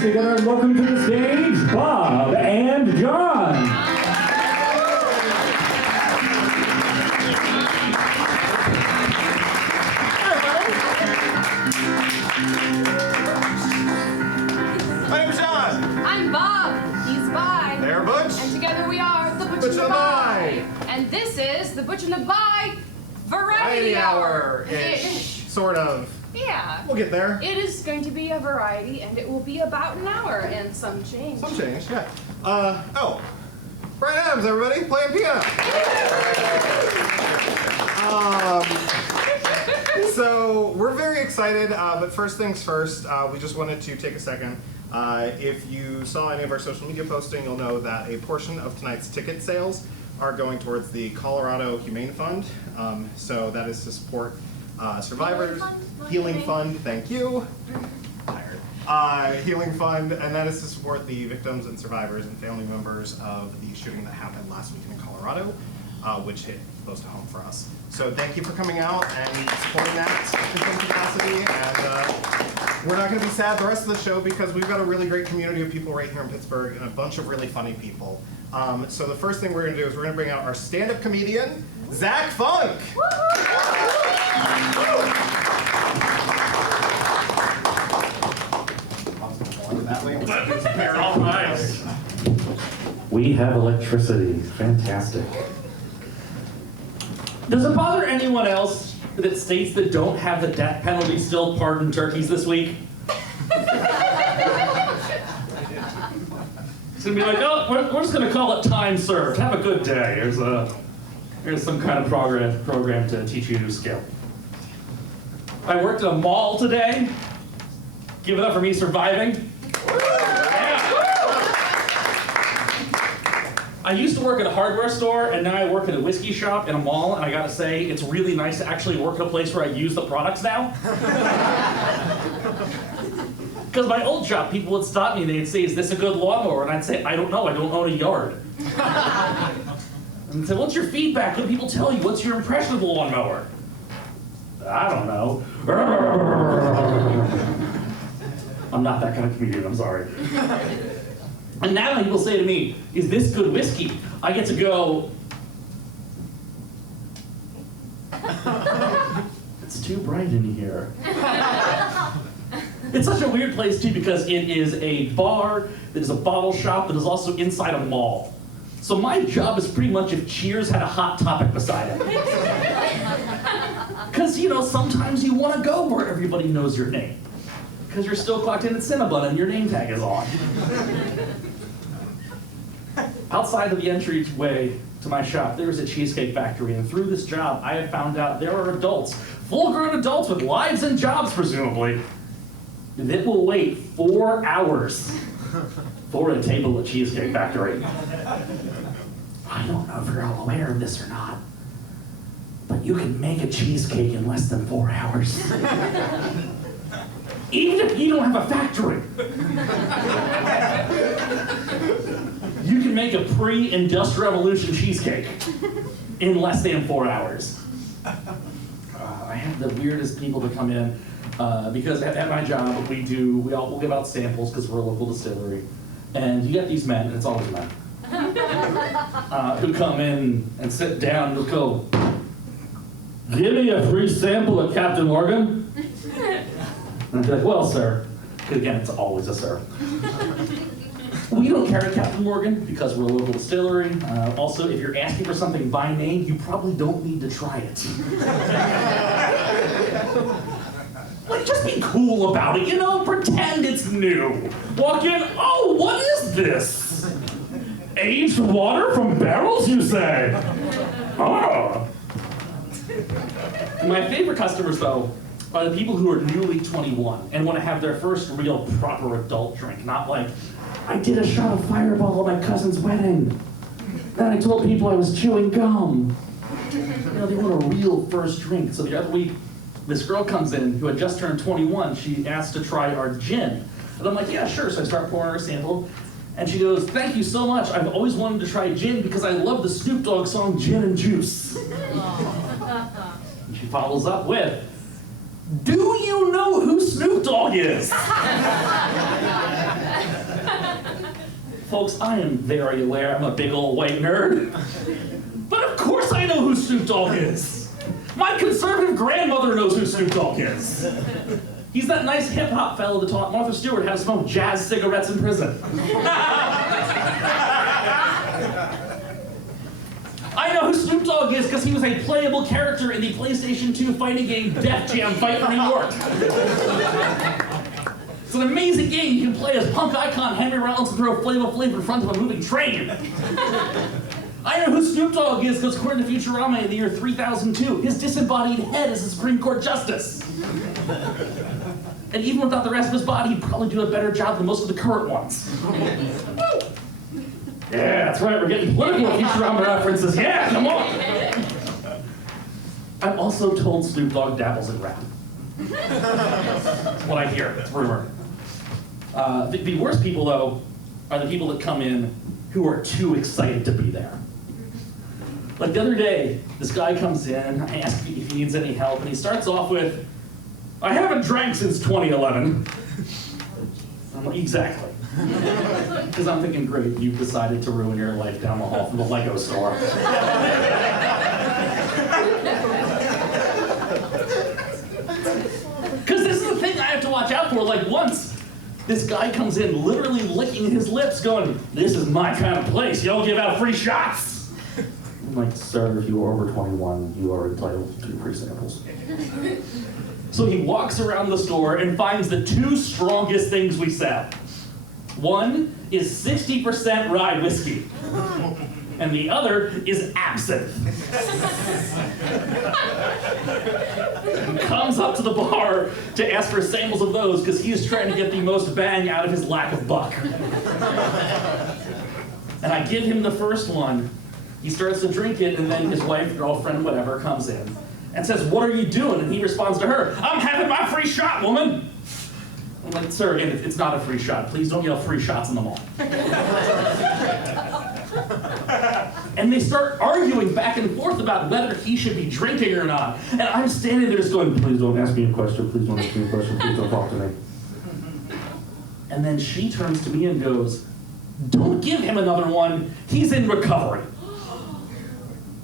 hands together and welcome to the stage, Bob and John. My name's John. I'm Bob. He's Bi. They're Butch. And together we are the Butch and the Bi. And this is the Butch and the Bi Variety Hour-ish. Sort of. Yeah. We'll get there. It is going to be a variety, and it will be about an hour and some change. Some change, yeah. Oh. Brian Adams, everybody, playing piano. So we're very excited, but first things first, we just wanted to take a second. If you saw any of our social media posting, you'll know that a portion of tonight's ticket sales are going towards the Colorado Humane Fund. So that is to support survivors. Healing Fund, thank you. Tired. Healing Fund, and that is to support the victims and survivors and family members of the shooting that happened last weekend in Colorado, which hit close to home for us. So thank you for coming out and supporting that in some capacity. And we're not going to be sad the rest of the show because we've got a really great community of people right here in Pittsburgh and a bunch of really funny people. So the first thing we're going to do is we're going to bring out our stand-up comedian, Zach Funk. They're all nice. We have electricity. Fantastic. Does it bother anyone else that states that don't have the death penalty still pardon turkeys this week? It's gonna be like, oh, we're just gonna call it time served. Have a good day. Here's some kind of program to teach you a new skill. I worked at a mall today. Give it up for me surviving. I used to work at a hardware store, and now I work at a whiskey shop in a mall, and I gotta say, it's really nice to actually work at a place where I use the products now. Because my old shop, people would stop me and they'd say, is this a good lawnmower? And I'd say, I don't know, I don't own a yard. And they'd say, what's your feedback? What do people tell you? What's your impression of the lawnmower? I don't know. I'm not that kind of comedian, I'm sorry. And now when people say to me, is this good whiskey? I get to go, it's too bright in here. It's such a weird place too because it is a bar, it is a bottle shop that is also inside a mall. So my job is pretty much if Cheers had a Hot Topic beside it. Because, you know, sometimes you want to go where everybody knows your name. Because you're still clocked in at Cinnabon and your name tag is on. Outside of the entryway to my shop, there is a cheesecake factory, and through this job, I have found out there are adults, full-grown adults with lives and jobs, presumably, that will wait 4 hours for a table at Cheesecake Factory. I don't know if you're all aware of this or not, but you can make a cheesecake in less than 4 hours. Even if you don't have a factory. You can make a pre-industrial revolution cheesecake in less than 4 hours. I have the weirdest people to come in because at my job we'll give out samples because we're a local distillery, and you get these men, and it's always men, who come in and sit down and go, "Give me a free sample of Captain Morgan." And I'd be like, well, sir, again, it's always a sir. We don't carry Captain Morgan because we're a local distillery. Also, if you're asking for something by name, you probably don't need to try it. Like, just be cool about it, you know? Pretend it's new. Walk in, oh, what is this? Aged water from barrels, you say? Oh. My favorite customers, though, are the people who are newly 21 and want to have their first real proper adult drink, not like, I did a shot of Fireball at my cousin's wedding. Then I told people I was chewing gum. You know, they want a real first drink. So the other week, this girl comes in who had just turned 21. She asked to try our gin. And I'm like, yeah, sure. So I start pouring her a sample. And she goes, thank you so much. I've always wanted to try gin because I love the Snoop Dogg song, Gin and Juice. And she follows up with, Do you know who Snoop Dogg is? Folks, I am very aware I'm a big old white nerd. But of course I know who Snoop Dogg is. My conservative grandmother knows who Snoop Dogg is. He's that nice hip-hop fellow that taught Martha Stewart how to smoke jazz cigarettes in prison. I know who Snoop Dogg is because he was a playable character in the PlayStation 2 fighting game Def Jam Fight for New York. It's an amazing game. You can play as punk icon Henry Rollins and throw Flavor Flav in front of a moving train. I know who Snoop Dogg is because according to Futurama in the year 3002, his disembodied head is a Supreme Court justice. And even without the rest of his body, he'd probably do a better job than most of the current ones. Yeah, that's right, we're getting political Futurama references. Yeah, come on! I'm also told Snoop Dogg dabbles in rap. That's what I hear, it's rumor. The worst people, though, are the people that come in who are too excited to be there. Like the other day, this guy comes in, I ask if he needs any help, and he starts off with, I haven't drank since 2011. I'm like, exactly. Because I'm thinking, great, you've decided to ruin your life down the hall from the Lego store. Because this is the thing I have to watch out for. Like once, this guy comes in literally licking his lips going, this is my kind of place, y'all give out free shots. I'm like, sir, if you are over 21, you are entitled to free samples. So he walks around the store and finds the two strongest things we sell. One is 60% rye whiskey, and the other is absinthe. He comes up to the bar to ask for samples of those because he is trying to get the most bang out of his lack of buck. And I give him the first one. He starts to drink it, and then his wife, girlfriend, whatever, comes in and says, what are you doing? And he responds to her, I'm having my free shot, woman. I'm like, sir, it's not a free shot. Please don't yell free shots in the mall. And they start arguing back and forth about whether he should be drinking or not. And I'm standing there just going, please don't ask me a question. Please don't ask me a question. Please don't talk to me. And then she turns to me and goes, don't give him another one. He's in recovery.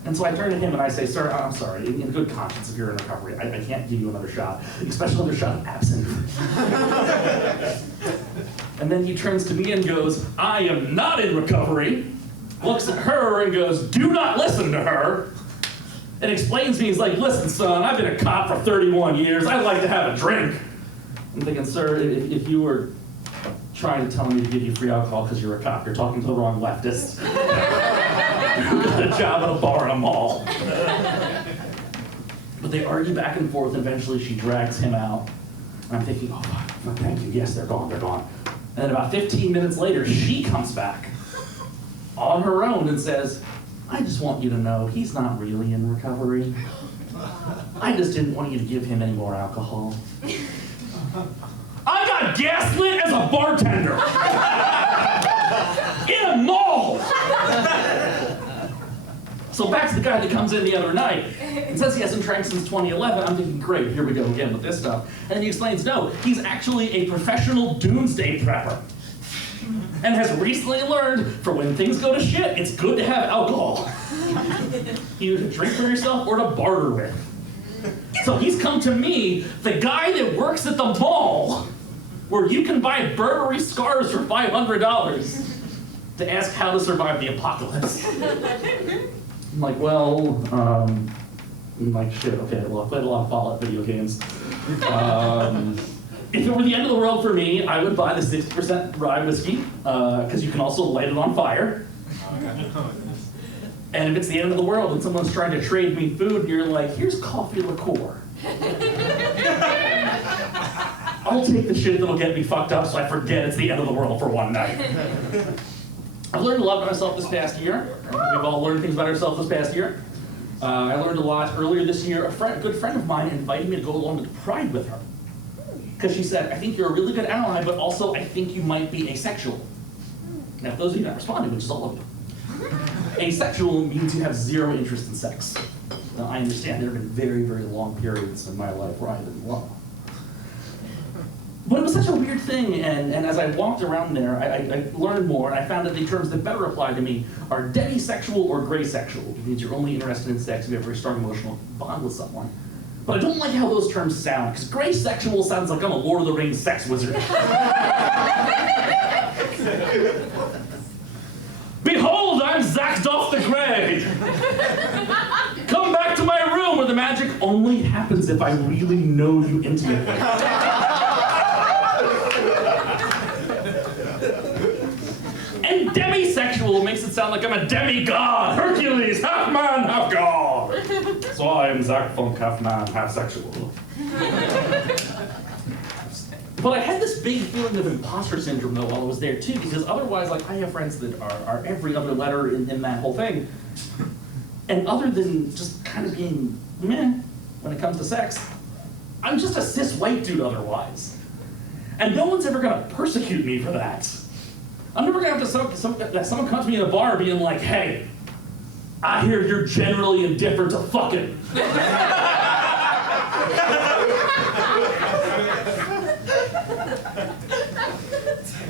And so I turn to him and I say, sir, I'm sorry, in good conscience, if you're in recovery, I can't give you another shot, especially another shot of absinthe. And then he turns to me and goes, I am not in recovery, looks at her and goes, do not listen to her, and explains to me, he's like, listen, son, I've been a cop for 31 years, I'd like to have a drink. I'm thinking, sir, if you were trying to tell me to give you free alcohol because you're a cop, you're talking to the wrong leftist. You got a job at a bar in a mall. But they argue back and forth, and eventually she drags him out. And I'm thinking, oh, thank you, yes, they're gone, they're gone. And then about 15 minutes later, she comes back on her own and says, I just want you to know he's not really in recovery. I just didn't want you to give him any more alcohol. I got gaslit as a bartender in a mall. So back to the guy that comes in the other night and says he hasn't drank since 2011. I'm thinking, great, here we go again with this stuff. And then he explains, no, he's actually a professional doomsday prepper. And has recently learned for when things go to shit, it's good to have alcohol. Either to drink for yourself or to barter with. So he's come to me, the guy that works at the mall, where you can buy Burberry scarves for $500, to ask how to survive the apocalypse. I'm like, well, I'm like, shit, okay, well, I played a lot of Fallout video games. If it were the end of the world for me, I would buy the 60% rye whiskey, because you can also light it on fire. And if it's the end of the world and someone's trying to trade me food, and you're like, here's coffee liqueur. I'll take the shit that'll get me fucked up so I forget it's the end of the world for one night. I've learned a lot about myself this past year. We've all learned things about ourselves this past year. I learned a lot earlier this year. A good friend of mine invited me to go along to Pride with her. Because she said, I think you're a really good ally, but also I think you might be asexual. Now, for those of you not responding, which is all of you, asexual means you have zero interest in sex. Now, I understand there have been very, very long periods in my life where I didn't love. But it was such a weird thing, and as I walked around there, I learned more, and I found that the terms that better apply to me are demisexual or gray sexual, which means you're only interested in sex if you have a very strong emotional bond with someone. But I don't like how those terms sound, because gray sexual sounds like I'm a Lord of the Rings sex wizard. Behold, I'm Zakdoff the Grey! Come back to my room where the magic only happens if I really know you intimately. And demisexual makes it sound like I'm a demigod, Hercules, half man, half god. So I'm Zach Funk, half man, half sexual. But I had this big feeling of imposter syndrome though while I was there too, because otherwise, like, I have friends that are every other letter in that whole thing. And other than just kind of being meh when it comes to sex, I'm just a cis white dude otherwise. And no one's ever gonna persecute me for that. I'm never gonna have to someone comes to me in a bar being like, hey, I hear you're generally indifferent to fucking.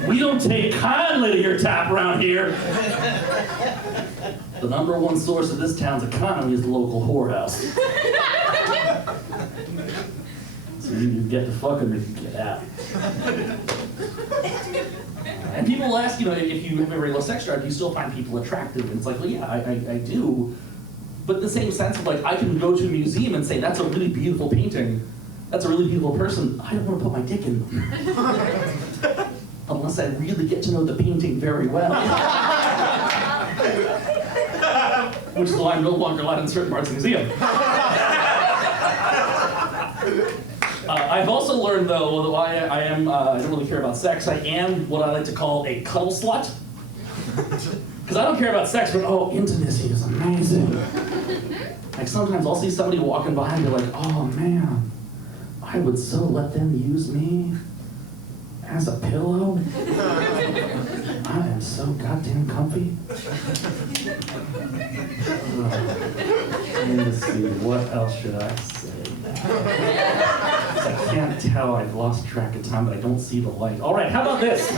We don't take kindly to your tap around here. The number one source of this town's economy is the local whorehouse. So you get to fucking or you get out. And people will ask, if you have a very low sex drive, do you still find people attractive? And it's like, well, yeah, I do. But in the same sense of like, I can go to a museum and say, that's a really beautiful painting. That's a really beautiful person. I don't want to put my dick in them. Unless I really get to know the painting very well. Which is why I'm no longer allowed in certain parts of the museum. I've also learned, though, although I don't really care about sex, I am what I like to call a cuddle slut. Because I don't care about sex, but intimacy is amazing. Like sometimes I'll see somebody walking by and be like, oh man, I would so let them use me as a pillow. I am so goddamn comfy. Let me see, what else should I say? I can't tell, I've lost track of time, but I don't see the light. All right, how about this?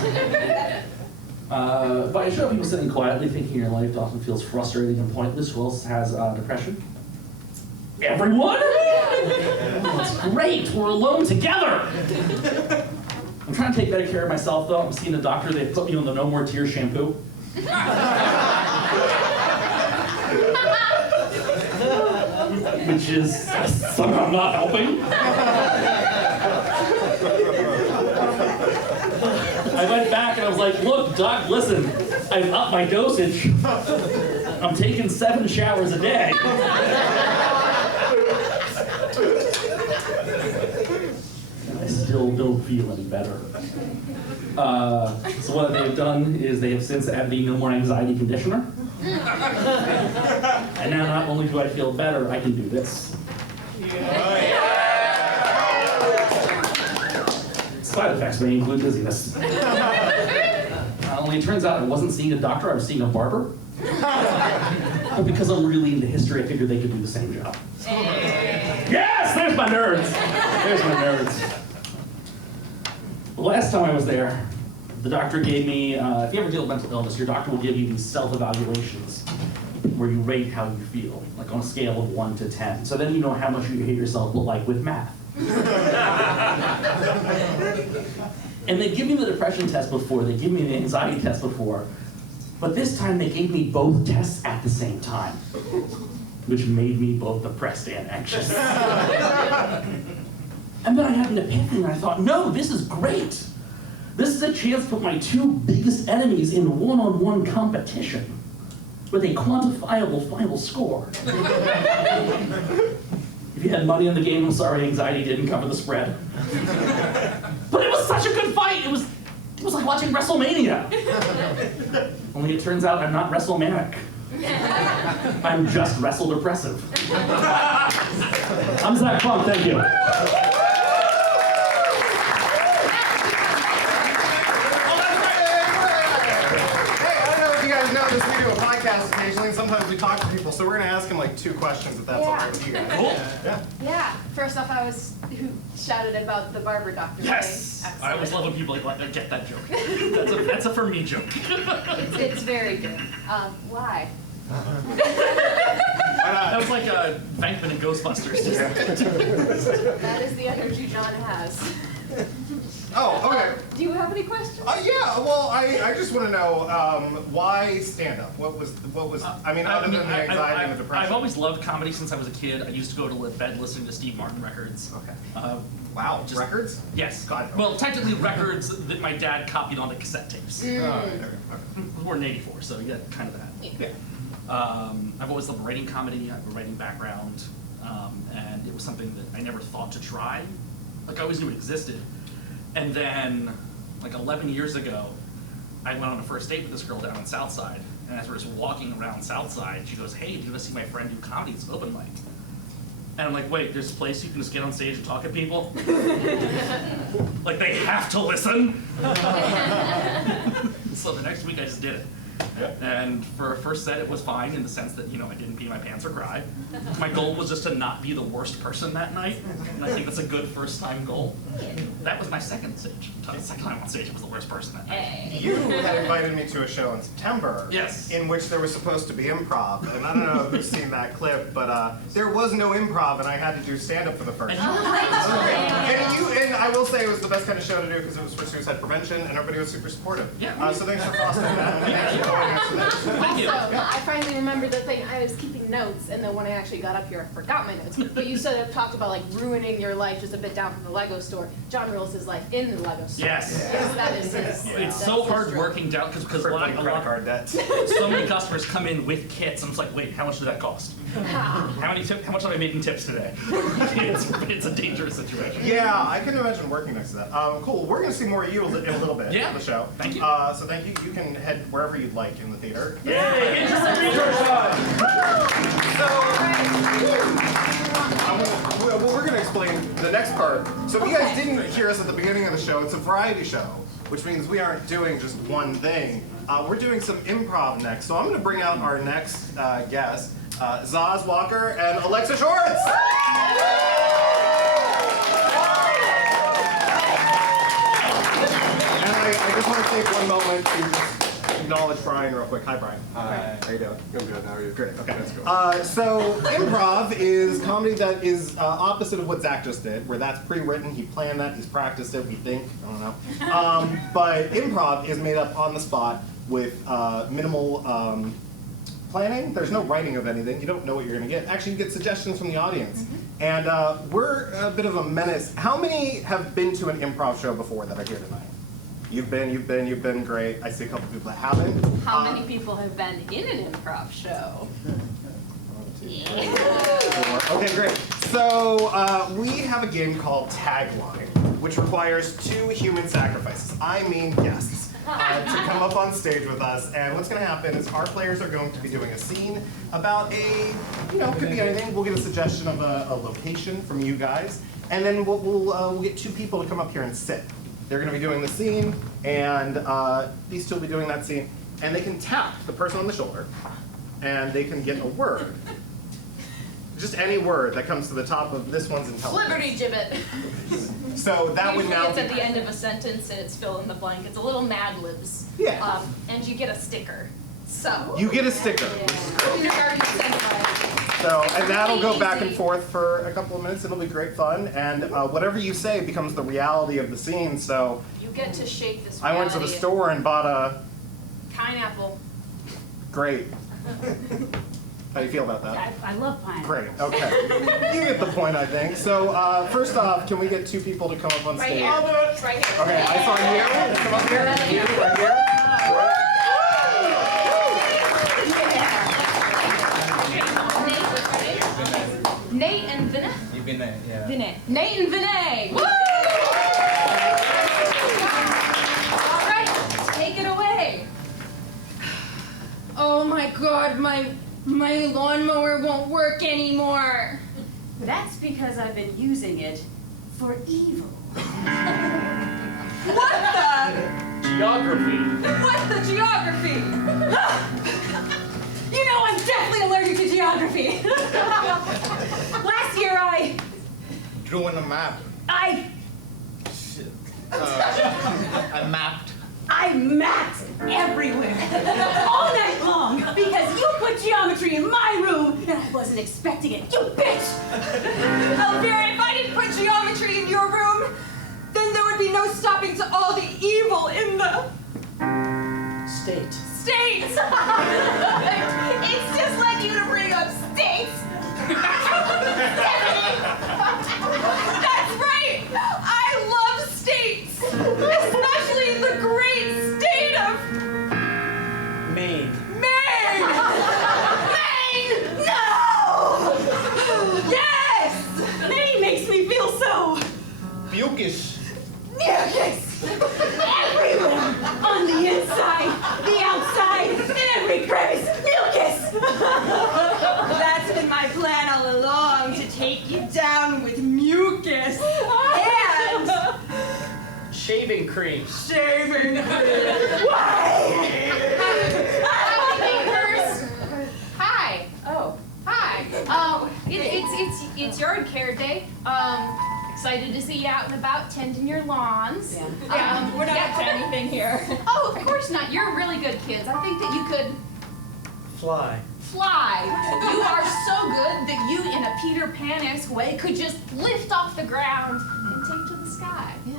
If I show people sitting quietly, thinking your life often feels frustrating and pointless, who else has depression? Everyone? That's great, we're alone together. I'm trying to take better care of myself, though. I'm seeing a doctor. They've put me on the No More Tears shampoo. Which is somehow not helping. I went back and I was like, look, doc, listen, I've upped my dosage. I'm taking 7 showers a day. And I still don't feel any better. So what they've done is they have since added the No More Anxiety conditioner. And now not only do I feel better, I can do this. Side effects may include dizziness. Only it turns out I wasn't seeing a doctor, I was seeing a barber. But because I'm really into history, I figured they could do the same job. Yes, there's my nerds. There's my nerds. The last time I was there, the doctor gave me, if you ever deal with mental illness, your doctor will give you these self-evaluations where you rate how you feel, like on a scale of 1 to 10. So then you know how much you hate yourself, but like with math. And they give me the depression test before, they give me the anxiety test before, but this time they gave me both tests at the same time, which made me both depressed and anxious. And then I had an epiphany and I thought, no, this is great. This is a chance to put my 2 biggest enemies in one-on-one competition with a quantifiable final score. If you had money in the game, I'm sorry, anxiety didn't cover the spread. But it was such a good fight. It was like watching WrestleMania. Only it turns out I'm not WrestleManic. I'm just wrestle-depressive. I'm Zach Funk, thank you. This we do a podcast occasionally, and sometimes we talk to people, so we're going to ask him like 2 questions if that's all right with you guys. Cool. Yeah. Yeah. First off, I was who shouted about the barber doctor. Yes! Today. I always love when people like get that joke. That's a for me joke. It's very good. Why? That was like a Bankman and Ghostbusters. That is the energy John has. Oh, okay. Do you have any questions? Yeah, well, I just want to know why stand-up? What was I mean, other than the anxiety and the depression. I've always loved comedy since I was a kid. I used to go to bed listening to Steve Martin records. Okay. Wow, records? Yes. God. Well, technically records that my dad copied onto cassette tapes. Okay. We were in '84, so you got kind of that. Yeah. I've always loved writing comedy. I have a writing background, and it was something that I never thought to try. Like I always knew it existed. And then, like 11 years ago, I went on a first date with this girl down on South Side. And as we're just walking around South Side, she goes, "Hey, do you want to see my friend do comedy? It's open mic." And I'm like, "Wait, there's a place you can just get on stage and talk at people? Like they have to listen?" So the next week I just did it. And for a first set, it was fine in the sense that, I didn't pee my pants or cry. My goal was just to not be the worst person that night, and I think that's a good first-time goal. That was my second stage. The second time on stage, I was the worst person that night. You had invited me to a show in September. Yes. In which there was supposed to be improv, and I don't know if you've seen that clip, but there was no improv, and I had to do stand-up for the first time. And I will say it was the best kind of show to do because it was for suicide prevention, and everybody was super supportive. Yeah. So thanks for fostering that. Thank you. Also, I finally remembered the thing. I was keeping notes, and then when I actually got up here, I forgot my notes. But you talked about like ruining your life just a bit down from the Lego store. John rules his life in the Lego store. Yes. Because that is his. It's so hard working down because Crippling credit card debt. so many customers come in with kits. I'm just like, wait, how much did that cost? How much have I made in tips today? It's a dangerous situation. Yeah, I can imagine working next to that. Cool. We're going to see more of you in a little bit on the show. Thank you. So thank you. You can head wherever you'd like in the theater. Yay! It's a research We're going to explain the next part. So if you guys didn't hear us at the beginning of the show, it's a variety show, which means we aren't doing just one thing. We're doing some improv next. So I'm going to bring out our next guest, Zaz Walker and Alexa Schwartz. And I just want to take one moment to just acknowledge Brian real quick. Hi, Brian. Hi. How you doing? I'm good. How are you? Great. Okay. Let's go. So improv is comedy that is opposite of what Zach just did, where that's pre-written. He planned that. He's practiced it. We think. I don't know. But improv is made up on the spot with minimal planning. There's no writing of anything. You don't know what you're going to get. Actually, you get suggestions from the audience. And we're a bit of a menace. How many have been to an improv show before that are here tonight? You've been great. I see a couple people that haven't. How many people have been in an improv show? Okay, great. So we have a game called Tagline, which requires 2 human sacrifices. I mean guests. To come up on stage with us, and what's going to happen is our players are going to be doing a scene about it could be anything. We'll get a suggestion of a location from you guys, and then we'll get 2 people to come up here and sit. They're going to be doing the scene, and these 2 will be doing that scene, and they can tap the person on the shoulder, and they can get a word. Just any word that comes to the top of this one's intelligence. Liberty gibbet. So that would now it's at the end of a sentence and it's fill in the blank. It's a little Mad Libs. Yeah. And you get a sticker. So. You get a sticker, which is great. You're already incentivized. So, and that'll go back and forth for a couple of minutes. It'll be great fun, and whatever you say becomes the reality of the scene. So, You get to shape this I went to the store and bought a. Pineapple. Great. How do you feel about that? I love pineapple. Great. Okay. You get the point, I think. So, first off, can we get 2 people to come up on stage? I'll do it. Right here. Okay, I saw you. Come up here. You right here. Nate and Vinay. You've been there, yeah. Vinay. Nate and Vinay. Woo! All right, take it away. Oh my god, my lawnmower won't work anymore. That's because I've been using it for evil. What the? Geography. What's the geography? You know I'm definitely allergic to geography. Last year Drawing a map. Shit. I mapped. I mapped everywhere, all night long, because you put geometry in my room, and I wasn't expecting it, you bitch! Elvira, if I didn't put geometry in your room, then there would be no stopping to all the evil in the State. states. It's just like you to bring up states. Stephanie! That's right! I love states! Especially the great state of Maine. Maine! Maine! No! Yes! Maine makes me feel so Mucus. Mucus! everywhere, on the inside, the outside, in every crevice, mucus! That's been my plan all along, to take you down with mucus. And Shaving cream. shaving cream. Hi. Oh. Hi. It's yard care day. Excited to see you out and about tending your lawns. Yeah, we're not yeah. up to anything here. Oh, of course not. You're really good kids. I think that you could Fly. fly. You are so good that you, in a Peter Pan-esque way, could just lift off the ground and take to the sky. Yeah,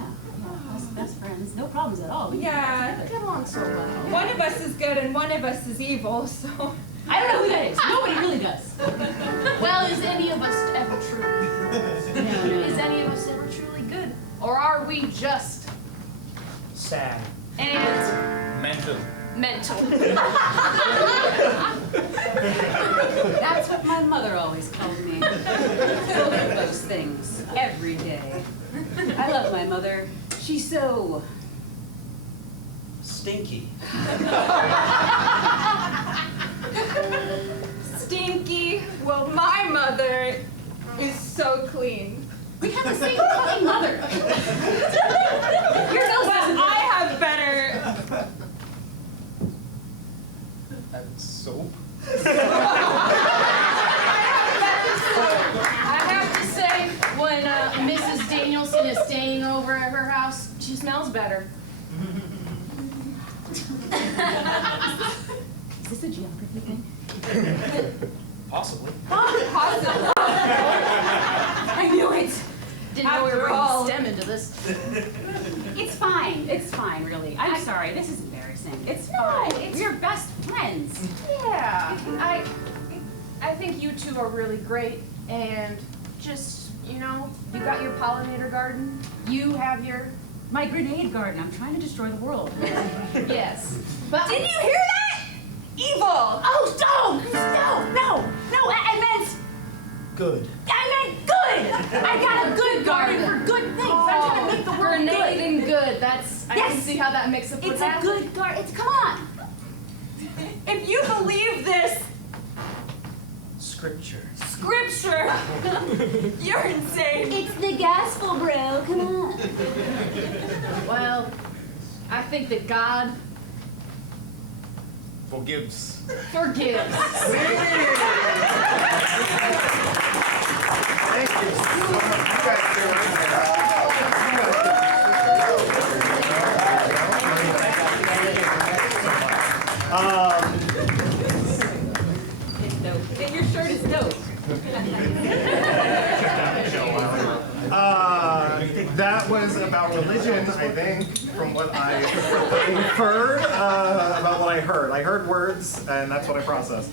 us best friends, no problems at all. We Yeah. Get along so well. One of us is good and one of us is evil, so. I don't know who that is. Nobody really does. Well, is any of us ever truly? No. Is any of us ever truly good? Or are we just Sad. and Mental. mental? That's what my mother always called me. Both of those things, every day. I love my mother. She's so... Stinky. Stinky. Well, my mother is so clean. We have the same fucking mother. Your nose doesn't. I have better. Soap. I have to say, when Mrs. Danielson is staying over at her house, she smells better. Is this a geography thing? Possibly. Possible. I knew it! Didn't know we were After all. bringing STEM into this. It's fine, really. I'm sorry, this is embarrassing. It's fine, we're best friends. Yeah, I think you two are really great, and just, you know, you got your pollinator garden, you have your, My grenade garden, I'm trying to destroy the world. yes. But Did you hear that? Evil. Oh, no, I meant Good. good! I got a good garden for good things. I'm trying to make the world grenade good. and good, that's, I can Yes. see how that mix up would It's a happen. good garden, come on! If you believe this Scripture. scripture, you're insane. It's the gospel, bro, come on. Well, I think that God Forgives. forgives. Thank you so much. You guys It's dope. And your shirt is dope. That was about religion, I think, from what I inferred about what I heard. I heard words, and that's what I processed.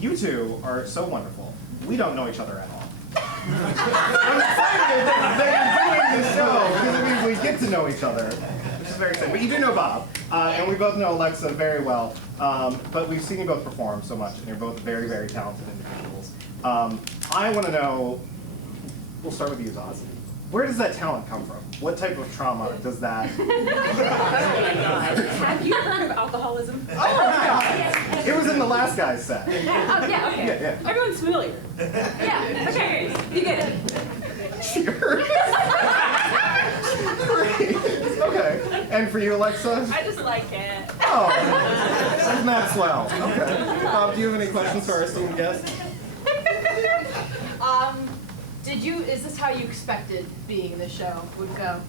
You two are so wonderful. We don't know each other at all. I'm excited that you're doing this show because it means we get to know each other, which is very exciting. But you do know Bob, and we both know Alexa very well. But we've seen you both perform so much, and you're both very, very talented individuals. I want to know. We'll start with you, Zaz. Where does that talent come from? What type of trauma does that? Have you heard of alcoholism? Oh my God! It was in the last guy's set. Oh, yeah, okay. Yeah. Everyone's familiar. Yeah, okay, you get it. Sure. Great. Okay. Okay. And for you, Alexa? I just like it. Oh, isn't that swell? Okay. Bob, do you have any questions for our esteemed guest? Is this how you expected being the show would go?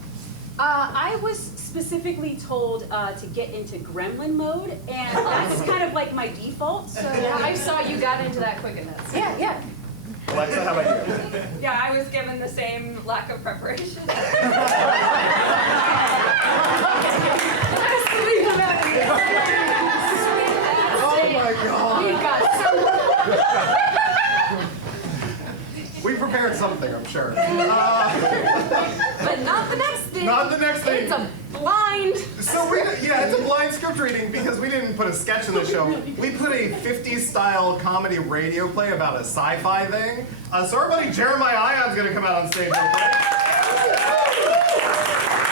I was specifically told to get into gremlin mode, and that's kind of like my default, so... I saw you got into that quick enough. Yeah. Alexa, how about you? Yeah, I was given the same lack of preparation. Oh my God. We got We prepared something, I'm sure. but not the next thing. Not the next thing. It's a blind. So it's a blind script reading because we didn't put a sketch in the show. We put a 50s style comedy radio play about a sci-fi thing. So our buddy Jeremiah Ion's gonna come out on stage real quick.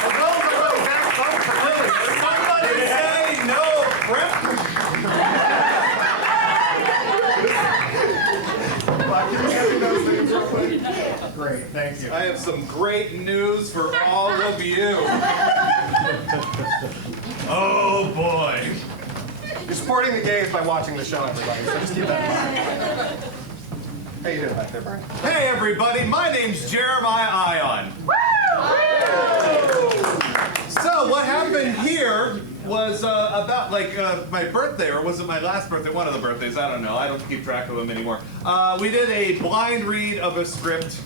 As well as our buddy Zach Somebody say no, Brett. Can you get me those things real quick? Great, thank you. I have some great news for all of you. Oh boy. You're supporting the gays by watching the show, everybody, so just keep that in mind. How you doing back there, Brian? Hey everybody, my name's Jeremiah Ion. So what happened here was about my birthday, or was it my last birthday? One of the birthdays, I don't know. I don't keep track of them anymore. We did a blind read of a script,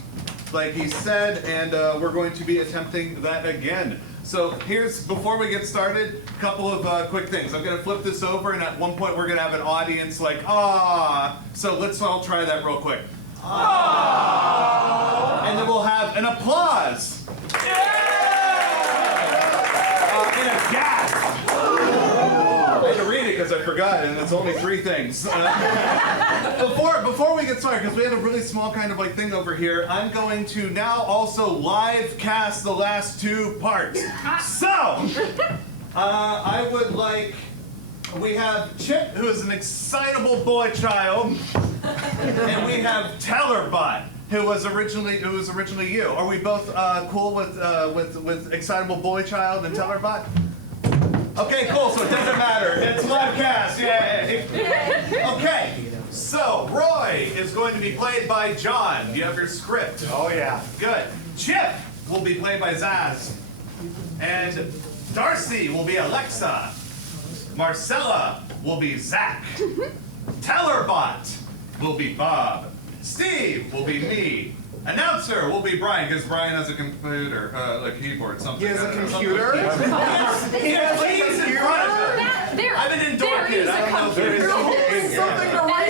like he said, and we're going to be attempting that again. So before we get started, a couple of quick things. I'm going to flip this over, and at one point we're going to have an audience like, ah. So let's all try that real quick. Ah. And then we'll have an applause. Yeah! And a gasp. I had to read it because I forgot, and it's only 3 things. Before we get started, because we had a really small kind of thing over here, I'm going to now also live cast the last 2 parts. So, I would like, we have Chip, who is an excitable boy child, and we have Tellerbot, who was originally you. Are we both cool with excitable boy child and Tellerbot? Okay, cool. So it doesn't matter. It's live cast. Yay! Okay. So Roy is going to be played by John. Do you have your script? Oh yeah. Good. Chip will be played by Zaz, and Darcy will be Alexa. Marcella will be Zach. Tellerbot will be Bob. Steve will be me. Announcer will be Brian, because Brian has a computer, a keyboard, something. He has a computer? He has keys in front of him. I'm an indoor kid. I don't know if there is Something to read.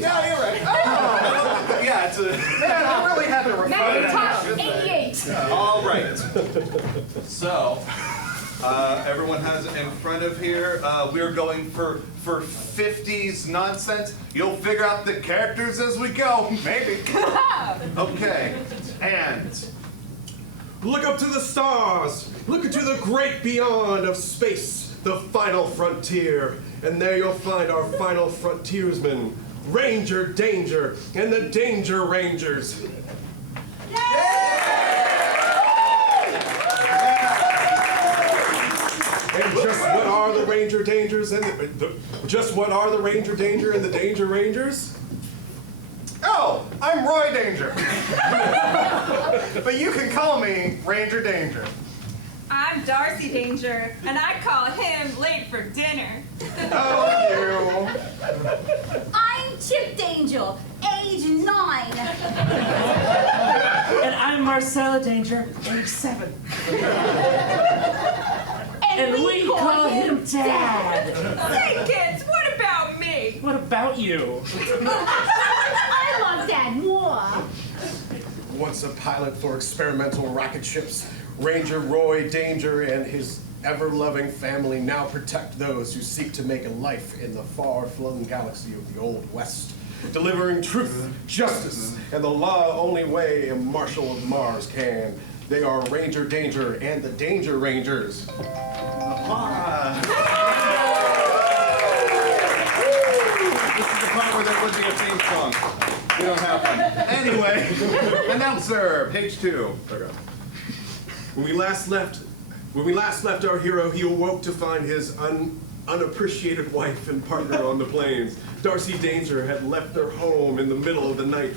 Yeah, you're right. Oh. Yeah, it's a... Man, I really had to refine Macintosh that. 88. All right. So, everyone has it in front of here. We're going for 50s nonsense. You'll figure out the characters as we go. Maybe. Okay. And... Look up to the stars. Look into the great beyond of space, the final frontier. And there you'll find our final frontiersmen, Ranger Danger and the Danger Rangers. And just what are the Ranger Dangers and just what are the Ranger Danger and the Danger Rangers? Oh, I'm Roy Danger. But you can call me Ranger Danger. I'm Darcy Danger, and I call him late for dinner. Oh, you. I'm Chip Danger, age 9. And I'm Marcella Danger, age 7. And we call him Dad. Hey kids, what about me? What about you? I love Dad more. Once a pilot for experimental rocket ships, Ranger Roy Danger and his ever-loving family now protect those who seek to make a life in the far-flung galaxy of the Old West, delivering truth, justice, and the law only way a Marshal of Mars can. They are Ranger Danger and the Danger Rangers. This is the part where there would be a theme song. We don't have one. Anyway, announcer, page 2. Okay. When we last left When we last left our hero, he awoke to find his unappreciated wife and partner on the plains. Darcy Danger had left their home in the middle of the night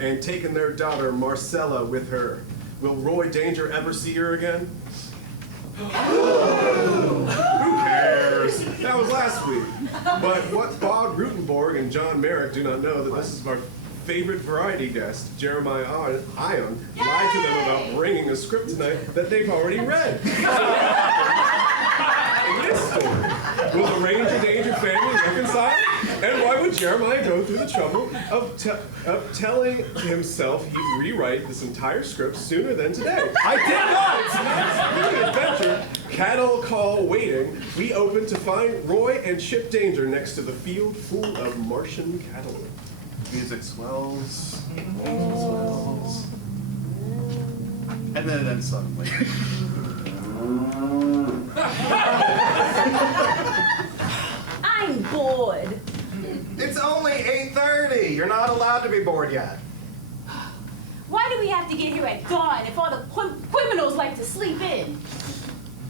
and taken their daughter Marcella with her. Will Roy Danger ever see her again? Who cares? That was last week. But what Bob Rutenborg and John Merrick do not know that this is our favorite variety guest, Jeremiah Ion, lied to them about bringing a script tonight that they've already read. In this story, will the Ranger Danger family reconcile? And why would Jeremiah go through the trouble of telling himself he'd rewrite this entire script sooner than today? I did not! New adventure, Cattle Call Waiting, we open to find Roy and Chip Danger next to the field full of Martian cattle. Music swells. Swells. And then suddenly. I'm bored. It's only 8:30. You're not allowed to be bored yet. Why do we have to get here at dawn if all the criminals like to sleep in?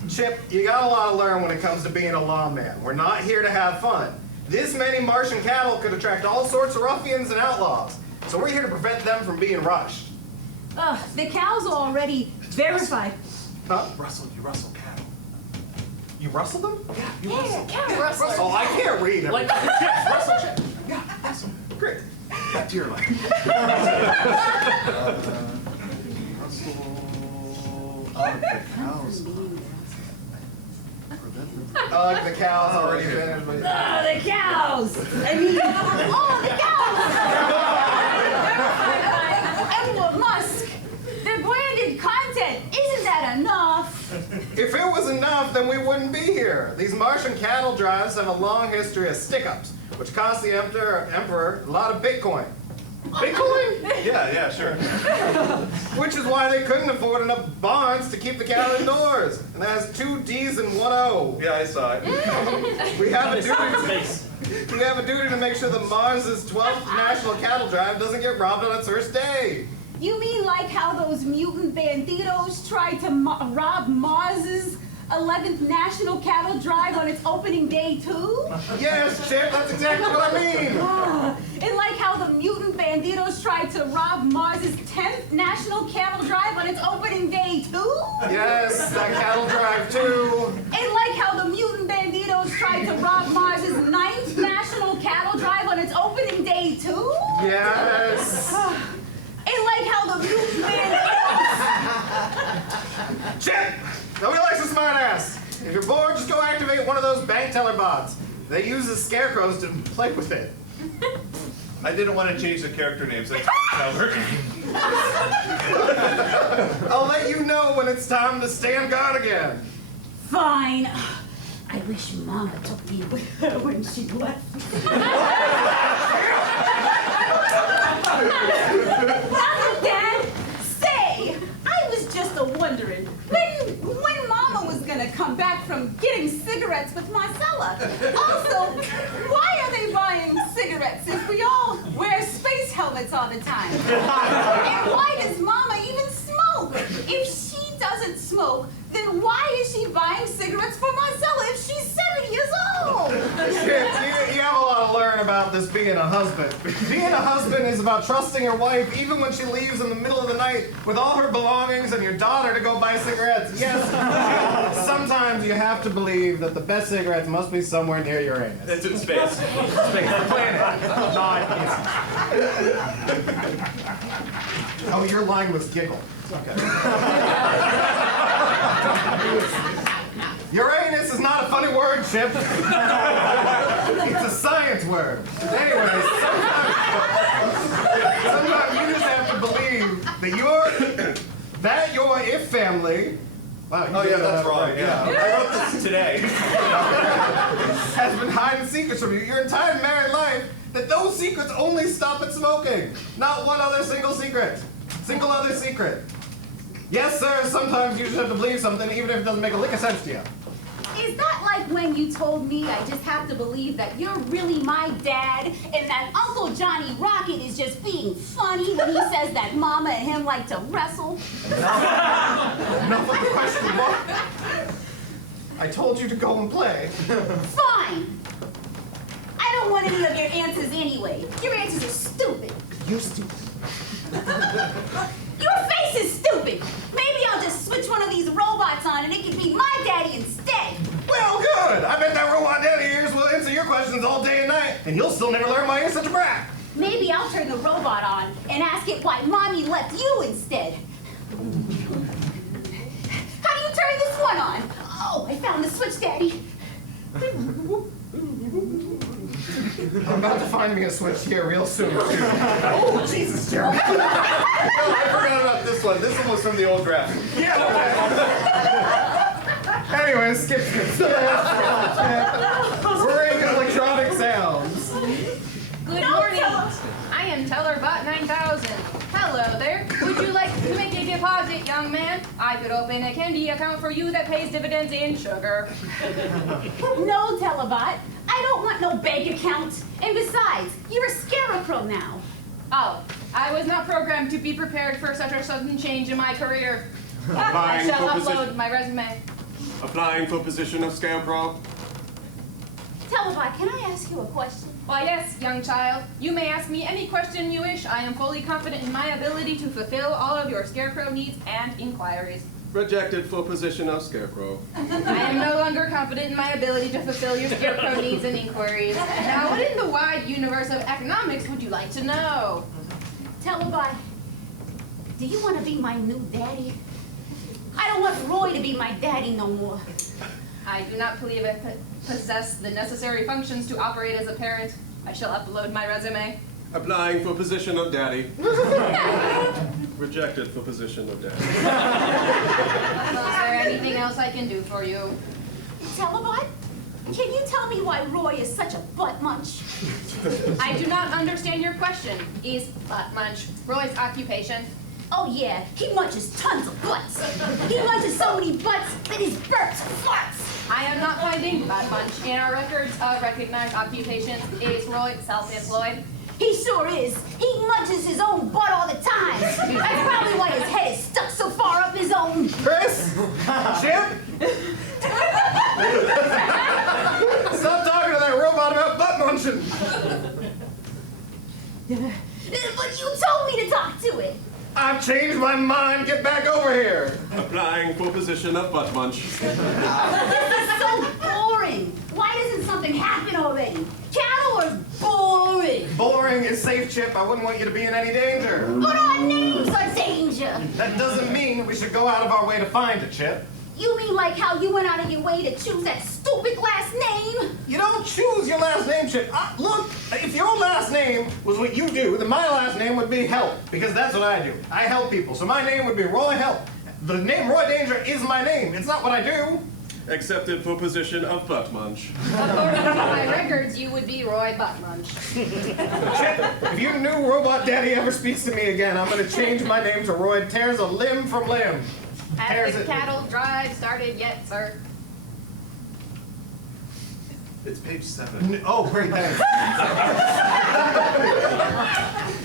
Chip, you got a lot to learn when it comes to being a lawman. We're not here to have fun. This many Martian cattle could attract all sorts of ruffians and outlaws. So we're here to prevent them from being rushed. The cows are already verified. Huh? You rustle cattle. You rustle them? Yeah, you Yeah, cow rustler. Oh, I can't read Like everything. the chips, Russell chips. Yeah, rustle. Great. Back to your life. Rustle of the cows. Like the cows already finished. But... The cows! I mean, the cows! Emma Musk! They're branded content! Isn't that enough? If it was enough, then we wouldn't be here. These Martian cattle drives have a long history of stick-ups, which cost the emperor a lot of Bitcoin. Bitcoin? Yeah, sure. Which is why they couldn't afford enough bonds to keep the cattle indoors. And that has 2 D's and 1 O. Yeah, I saw it. We have a duty Space. we have a duty to make sure that Mars's 12th National Cattle Drive doesn't get robbed on its first day. You mean like how those mutant banditos tried to rob Mars's 11th National Cattle Drive on its opening day too? Yes, Chip, that's exactly what I mean. And like how the mutant banditos tried to rob Mars's 10th National Cattle Drive on its opening day too? Yes, that cattle drive too. And like how the mutant banditos tried to rob Mars's 9th National Cattle Drive on its opening day too? Yes. And like how the mutant banditos... Chip! Nobody likes a smartass. If you're bored, just go activate one of those bank teller bots. They use the scarecrows to play with it. I didn't want to change the character names. That's I'll let you know when it's time to stand guard again. Fine. I wish Mama took me with her when she left. Dad, say, I was just wondering when Mama was gonna come back from getting cigarettes with Marcella. Also, why are they buying cigarettes if we all wear space helmets all the time? And why does Mama even smoke? If she doesn't smoke, then why is she buying cigarettes for Marcella if she's 7 years old? Chip, you have a lot to learn about this being a husband. Being a husband is about trusting your wife even when she leaves in the middle of the night with all her belongings and your daughter to go buy cigarettes. Yes, sometimes you have to believe that the best cigarettes must be somewhere near your anus. It's in space. Space, the planet, not Oh, your line was giggle. Okay. Uranus is not a funny word, Chip. It's a science word. Anyway, sometimes you just have to believe that your if family. Wow, Oh yeah, that's wrong. Yeah. I wrote this today. has been hiding secrets from you your entire married life. That those secrets only stop at smoking. Not one other single other secret. Yes, sir, sometimes you just have to believe something even if it doesn't make a lick of sense to you. Is that like when you told me I just have to believe that you're really my dad and that Uncle Johnny Rocket is just being funny when he says that Mama and him like to wrestle? Enough of the question mark. I told you to go and play. Fine. I don't want any of your answers anyway. Your answers are stupid. You're stupid. Your face is stupid. Maybe I'll just switch one of these robots on and it can be my daddy instead. Well, good. I bet that robot daddy of yours will answer your questions all day and night, and you'll still never learn why you're such a brat. Maybe I'll turn the robot on and ask it why Mommy left you instead. How do you turn this one on? Oh, I found the switch, Daddy. I'm about to find me a switch here real soon, too. Oh, Jesus, Gerald. I forgot about this one. This one was from the old draft. Yeah, okay. Anyway, skip. We're in electronic sounds. Good morning. I am Tellerbot 9000. Hello there. Would you like to make a deposit, young man? I could open a candy account for you that pays dividends in sugar. No, Telebot. I don't want no bank account. And besides, you're a scarecrow now. Oh, I was not programmed to be prepared for such a sudden change in my career. I Applying shall for upload my resume. Applying for position of Scarecrow. Telebot, can I ask you a question? Why, yes, young child. You may ask me any question you wish. I am fully confident in my ability to fulfill all of your scarecrow needs and inquiries. Rejected for position of Scarecrow. I am no longer confident in my ability to fulfill your scarecrow needs and inquiries. Now, what in the wide universe of economics would you like to know? Telebot, do you want to be my new daddy? I don't want Roy to be my daddy no more. I do not believe I possess the necessary functions to operate as a parent. I shall upload my resume. Applying for position of Daddy. Rejected for position of Daddy. Is there anything else I can do for you? Telebot, can you tell me why Roy is such a butt munch? I do not understand your question. Is butt munch Roy's occupation? Oh yeah, he munches tons of butts. He munches so many butts that his burps farts. I am not finding butt munch in our records of recognized occupations. Is Roy self-employed? He sure is. He munches his own butt all the time. That's probably why his head is stuck so far up his own. Chris? Chip? Stop talking to that robot about butt munching. But you told me to talk to it. I've changed my mind. Get back over here. Applying for position of Butt Munch. This is so boring. Why doesn't something happen already? Cattle are boring. Boring is safe, Chip. I wouldn't want you to be in any danger. But our names are danger. That doesn't mean we should go out of our way to find it, Chip. You mean like how you went out of your way to choose that stupid last name? You don't choose your last name, Chip. Look, if your last name was what you do, then my last name would be Help, because that's what I do. I help people, so my name would be Roy Help. The name Roy Danger is my name. It's not what I do. Accepted for position of Butt Munch. According to my records, you would be Roy Butt Munch. Chip, if your new robot daddy ever speaks to me again, I'm going to change my name to Roy Tears a Limb from Limb. Has the cattle drive started yet, sir? It's page 7. Oh, great, thanks.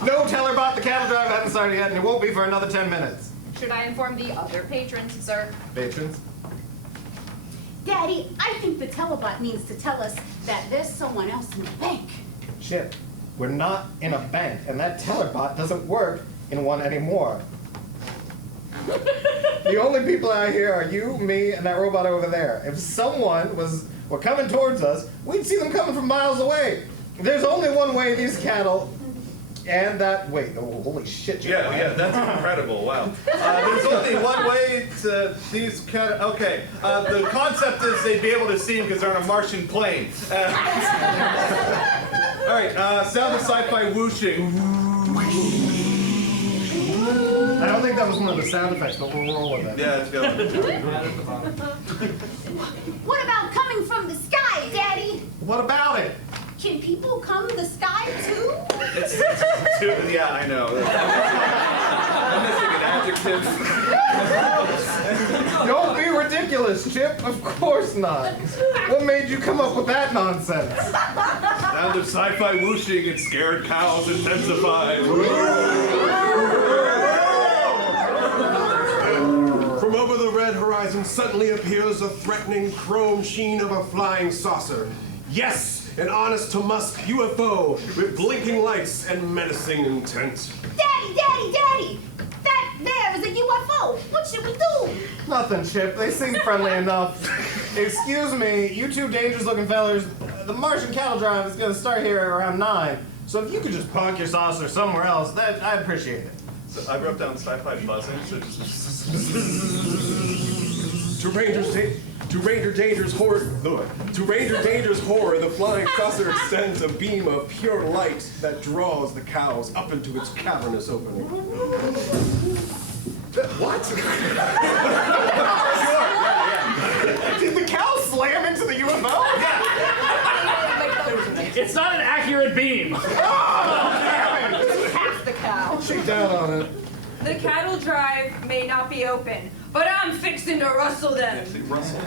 No, Tellerbot, the cattle drive hasn't started yet, and it won't be for another 10 minutes. Should I inform the other patrons, sir? Patrons? Daddy, I think the Telebot means to tell us that there's someone else in the bank. Chip, we're not in a bank, and that Tellerbot doesn't work in one anymore. The only people out here are you, me, and that robot over there. If someone were coming towards us, we'd see them coming from miles away. There's only one way these cattle and that, wait, oh, holy shit. Yeah, that's incredible, wow. There's only one way to these cattle, okay. The concept is they'd be able to see them because they're on a Martian plane. All right, sound of sci-fi whooshing. I don't think that was one of the sound effects, but we'll roll with it. Yeah, it's going. What about coming from the sky, Daddy? What about it? Can people come the sky too? Yeah, I know. I'm missing an adjective. Don't be ridiculous, Chip. Of course not. What made you come up with that nonsense? Sound of sci-fi whooshing and scared cows intensifies. From over the red horizon suddenly appears the threatening chrome sheen of a flying saucer. Yes, an honest-to-musk UFO with blinking lights and menacing intent. Daddy! That there is a UFO. What should we do? Nothing, Chip. They seem friendly enough. Excuse me, you two dangerous-looking fellers. The Martian cattle drive is going to start here at around 9. So if you could just park your saucer somewhere else, I'd appreciate it. So I wrote down sci-fi buzzing, so just... To Ranger Danger's horror, the flying saucer extends a beam of pure light that draws the cows up into its cavernous opening. What? Did the cow slam into the UFO? It's not an accurate beam. Half the cow. Shake down on it. The cattle drive may not be open, but I'm fixing to rustle them. Russell.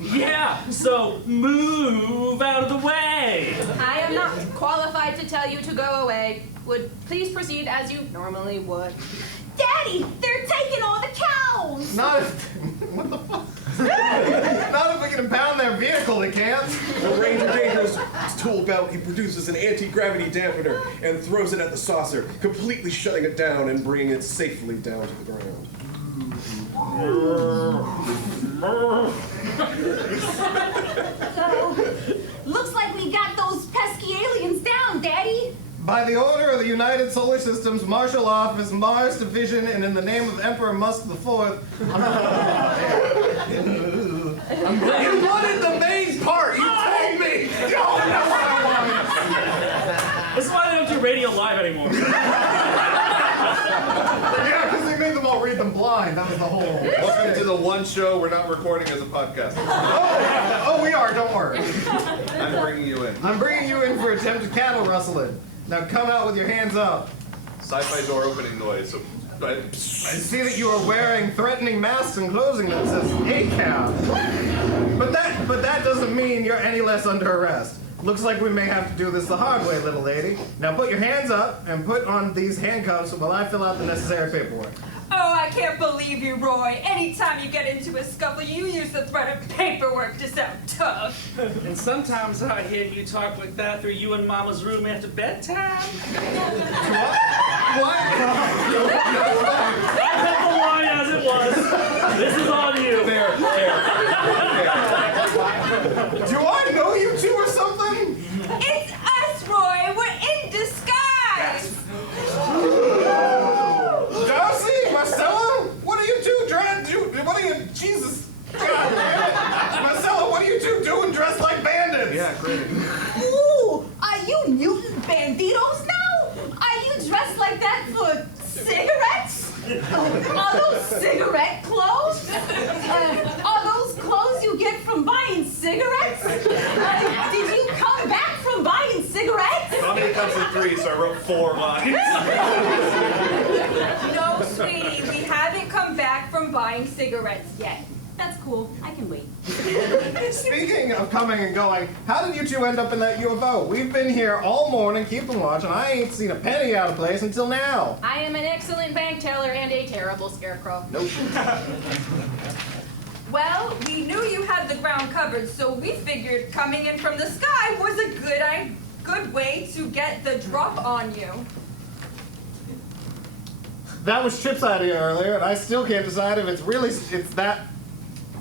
Yeah, so move out of the way. I am not qualified to tell you to go away. Would please proceed as you normally would. Daddy, they're taking all the cows. Not if... What the fuck? Not if we can impound their vehicle, they can't. The Ranger Danger's tool belt, he produces an anti-gravity dampener and throws it at the saucer, completely shutting it down and bringing it safely down to the ground. So, looks like we got those pesky aliens down, Daddy. By the order of the United Solar System's Marshal Office, Mars Division, and in the name of Emperor Musk IV, You wanted the main part! You told me! That's what I wanted. This is why they don't do radio live anymore. Yeah, because they made them all read them blind. That was the whole... Welcome to the one show we're not recording as a podcast. Oh, we are. Don't worry. I'm bringing you in. I'm bringing you in for attempted cattle rustling. Now come out with your hands up. Sci-fi door opening noise. So, I see that you are wearing threatening masks and clothing that says ACAB. But that doesn't mean you're any less under arrest. Looks like we may have to do this the hard way, little lady. Now put your hands up and put on these handcuffs while I fill out the necessary paperwork. Oh, I can't believe you, Roy. Anytime you get into a scuffle, you use the threat of paperwork to sound tough. And sometimes I hear you talk like that through you and Mama's room after bedtime. What? I cut the line as it was. This is on you. There. Do I know you two or something? It's us, Roy. We're in disguise. Darcy, Marcella, what are you two trying to do? What are you, Jesus? God damn it. Marcella, what are you two doing dressed like bandits? yeah, great. Ooh, are you mutant banditos now? Are you dressed like that for cigarettes? Are those cigarette clothes? Are those clothes you get from buying cigarettes? Did you come back from buying cigarettes? Comedy comes in 3, so I wrote 4 lines. No, sweetie, we haven't come back from buying cigarettes yet. That's cool. I can wait. Speaking of coming and going, how did you two end up in that UFO? We've been here all morning keeping watch, and I ain't seen a penny out of place until now. I am an excellent bank teller and a terrible scarecrow. Nope. Well, we knew you had the ground covered, so we figured coming in from the sky was a good way to get the drop on you. That was Chip's idea earlier, and I still can't decide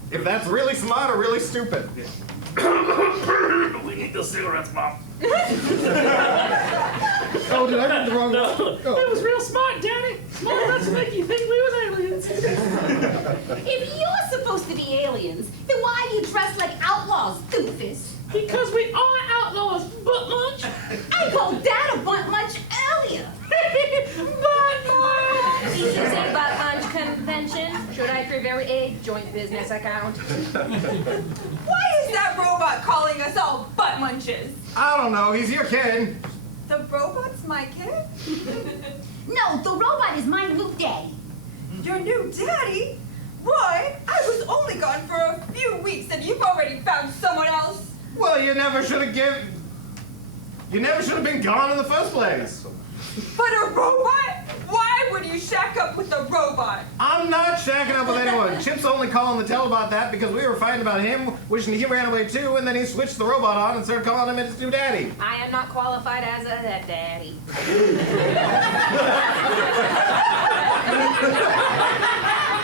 if that's really smart or really stupid. We need those cigarettes, Mom. Oh, did I get the wrong one? No, it was real smart, Daddy. Smart enough to make you think we was aliens. If you're supposed to be aliens, then why are you dressed like outlaws, doofus? Because we are outlaws, butt munch. I called Dad a butt munch earlier. Butt munch. Did you say butt munch convention? Should I prepare a joint business account? Why is that robot calling us all butt munches? I don't know, he's your kid. The robot's my kid? No, the robot is my new daddy. Your new daddy? Roy, I was only gone for a few weeks and you've already found someone else. Well, you never should have given... You never should have been gone in the first place. But a robot? Why would you shack up with a robot? I'm not shacking up with anyone. Chip's only calling the telebot that because we were fighting about him, wishing he ran away too, and then he switched the robot on and started calling him his new daddy. I am not qualified as a daddy.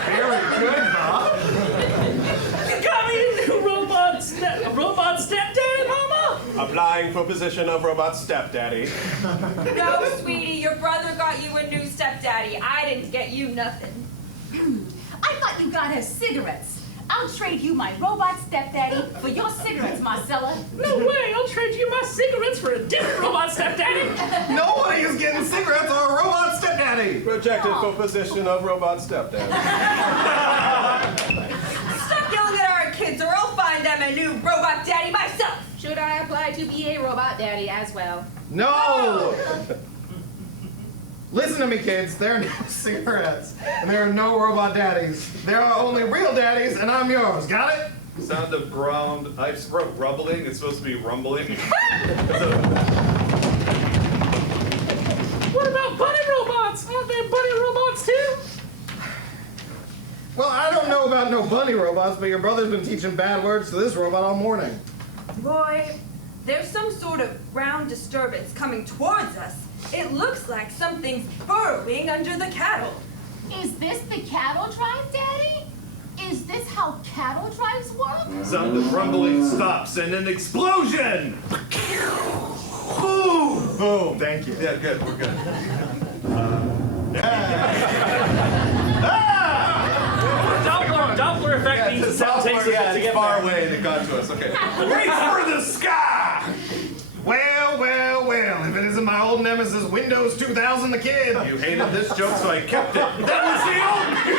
Very good, Bob. You got me a new robot stepdad, Mama? Applying for position of robot stepdaddy. No, sweetie, your brother got you a new stepdaddy. I didn't get you nothing. I thought you got her cigarettes. I'll trade you my robot stepdaddy for your cigarettes, Marcella. No way, I'll trade you my cigarettes for a different robot stepdaddy. Nobody is getting cigarettes or a robot stepdaddy. Rejected for position of robot stepdaddy. Stop yelling at our kids or I'll find them a new robot daddy myself. Should I apply to be a robot daddy as well? No! Listen to me, kids. There are no cigarettes, and there are no robot daddies. There are only real daddies, and I'm yours. Got it? Sound of ground. I wrote rumbling. It's supposed to be rumbling. What about bunny robots? Aren't there bunny robots too? Well, I don't know about no bunny robots, but your brother's been teaching bad words to this robot all morning. Roy, there's some sort of ground disturbance coming towards us. It looks like something's burrowing under the cattle. Is this the cattle drive, Daddy? Is this how cattle drives work? Sound of rumbling stops and an explosion. Boom! Boom. Thank you. Yeah, good. We're good. Doppler effect means the sound takes a bit to it's get far there. away and it got to us. Okay. Reach for the sky! Well, well, well. If it isn't my old nemesis, Windows 2000 the Kid. You hated this joke, so I kept it. That was the old me!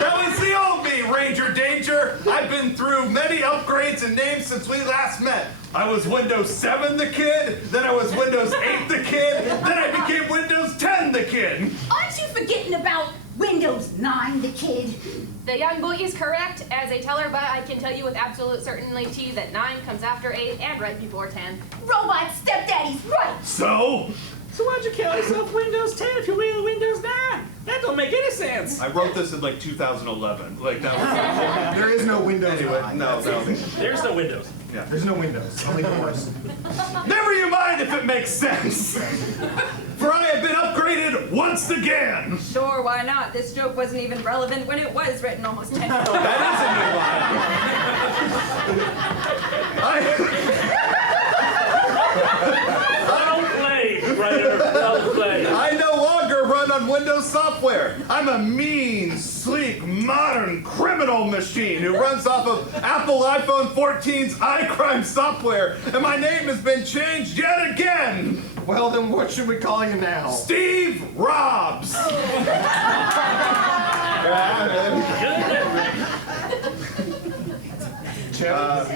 That was the old me, Ranger Danger! I've been through many upgrades and names since we last met. I was Windows 7 the Kid, then I was Windows 8 the Kid, then I became Windows 10 the Kid. Aren't you forgetting about Windows 9, the Kid? The young boy is correct. As a teller, but I can tell you with absolute certainty that 9 comes after 8 and right before 10. Robot stepdaddy's right. So? So why'd you call yourself Windows 10 if you're really Windows 9? That don't make any sense. I wrote this in like 2011. Like that was There is no Windows. anyway. 9. No. There's no Windows. Yeah. There's no Windows. Only doors. Never you mind if it makes sense. For I have been upgraded once again. Sure, why not? This joke wasn't even relevant when it was written almost 10 years ago. That is a new line. Well played, writer. Well played. I no longer run on Windows software. I'm a mean, sleek, modern criminal machine who runs off of Apple iPhone 14's iCrime software, and my name has been changed yet again. Well, then what should we call you now? Steve Robs. Chip,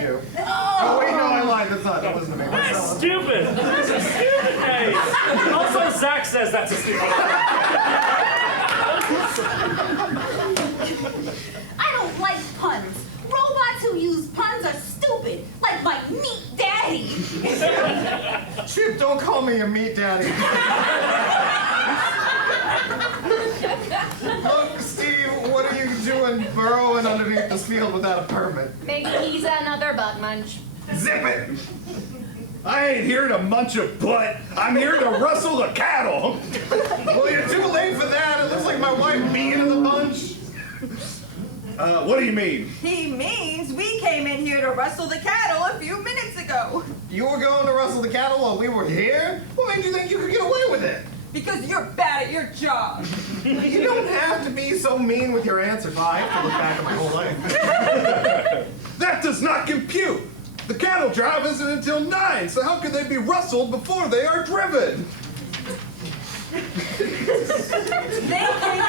you. Oh, wait, no, I lied. That's not. That wasn't me. That's stupid. That's a stupid name. Also, Zach says that's a stupid name. I don't like puns. Robots who use puns are stupid, like my meat daddy. Chip, don't call me your meat daddy. Look, Steve, what are you doing burrowing underneath this field without a permit? Maybe he's another butt munch. Zip it! I ain't here to munch a butt. I'm here to rustle the cattle. Well, you're too late for that. It looks like my wife being in the bunch. What do you mean? He means we came in here to rustle the cattle a few minutes ago. You were going to rustle the cattle while we were here? What made you think you could get away with it? Because you're bad at your job. You don't have to be so mean with your answers. I have to look back at my whole life. That does not compute. The cattle drive isn't until 9, so how could they be rustled before they are driven? They came in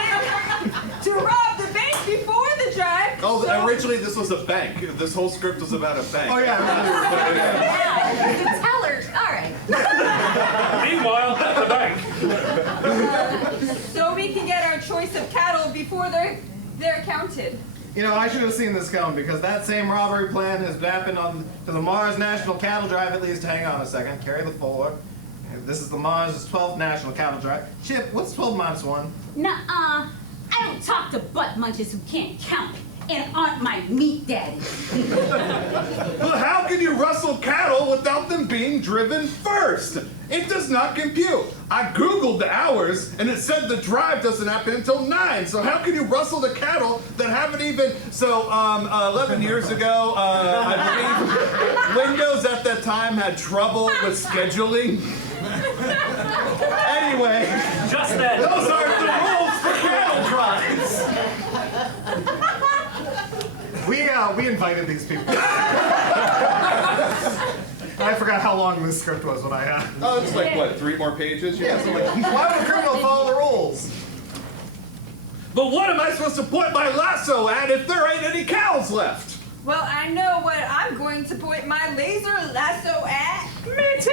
to rob the bank before the drive. Oh, so originally this was a bank. This whole script was about a bank. Oh, yeah. The teller. All right. Meanwhile, at the bank. so we can get our choice of cattle before they're counted. You know, I should have seen this coming because that same robbery plan has happened on to the Mars National Cattle Drive at least. Hang on a second. Carry the 4. This is the Mars 12th National Cattle Drive. Chip, what's 12 minus 1? Nuh-uh. I don't talk to butt munchers who can't count and aren't my meat daddy. Well, how can you rustle cattle without them being driven first? It does not compute. I Googled the hours, and it said the drive doesn't happen until 9. So how can you rustle the cattle that haven't even... So, 11 years ago, I believe Windows at that time had trouble with scheduling. Anyway, Just that. those aren't the rules for cattle drives. We invited these people. I forgot how long this script was when I had. Oh, it's like, what, 3 more pages? Yeah, so like, why would a criminal follow the rules? But what am I supposed to point my lasso at if there ain't any cows left? Well, I know what I'm going to point my laser lasso at. Me too.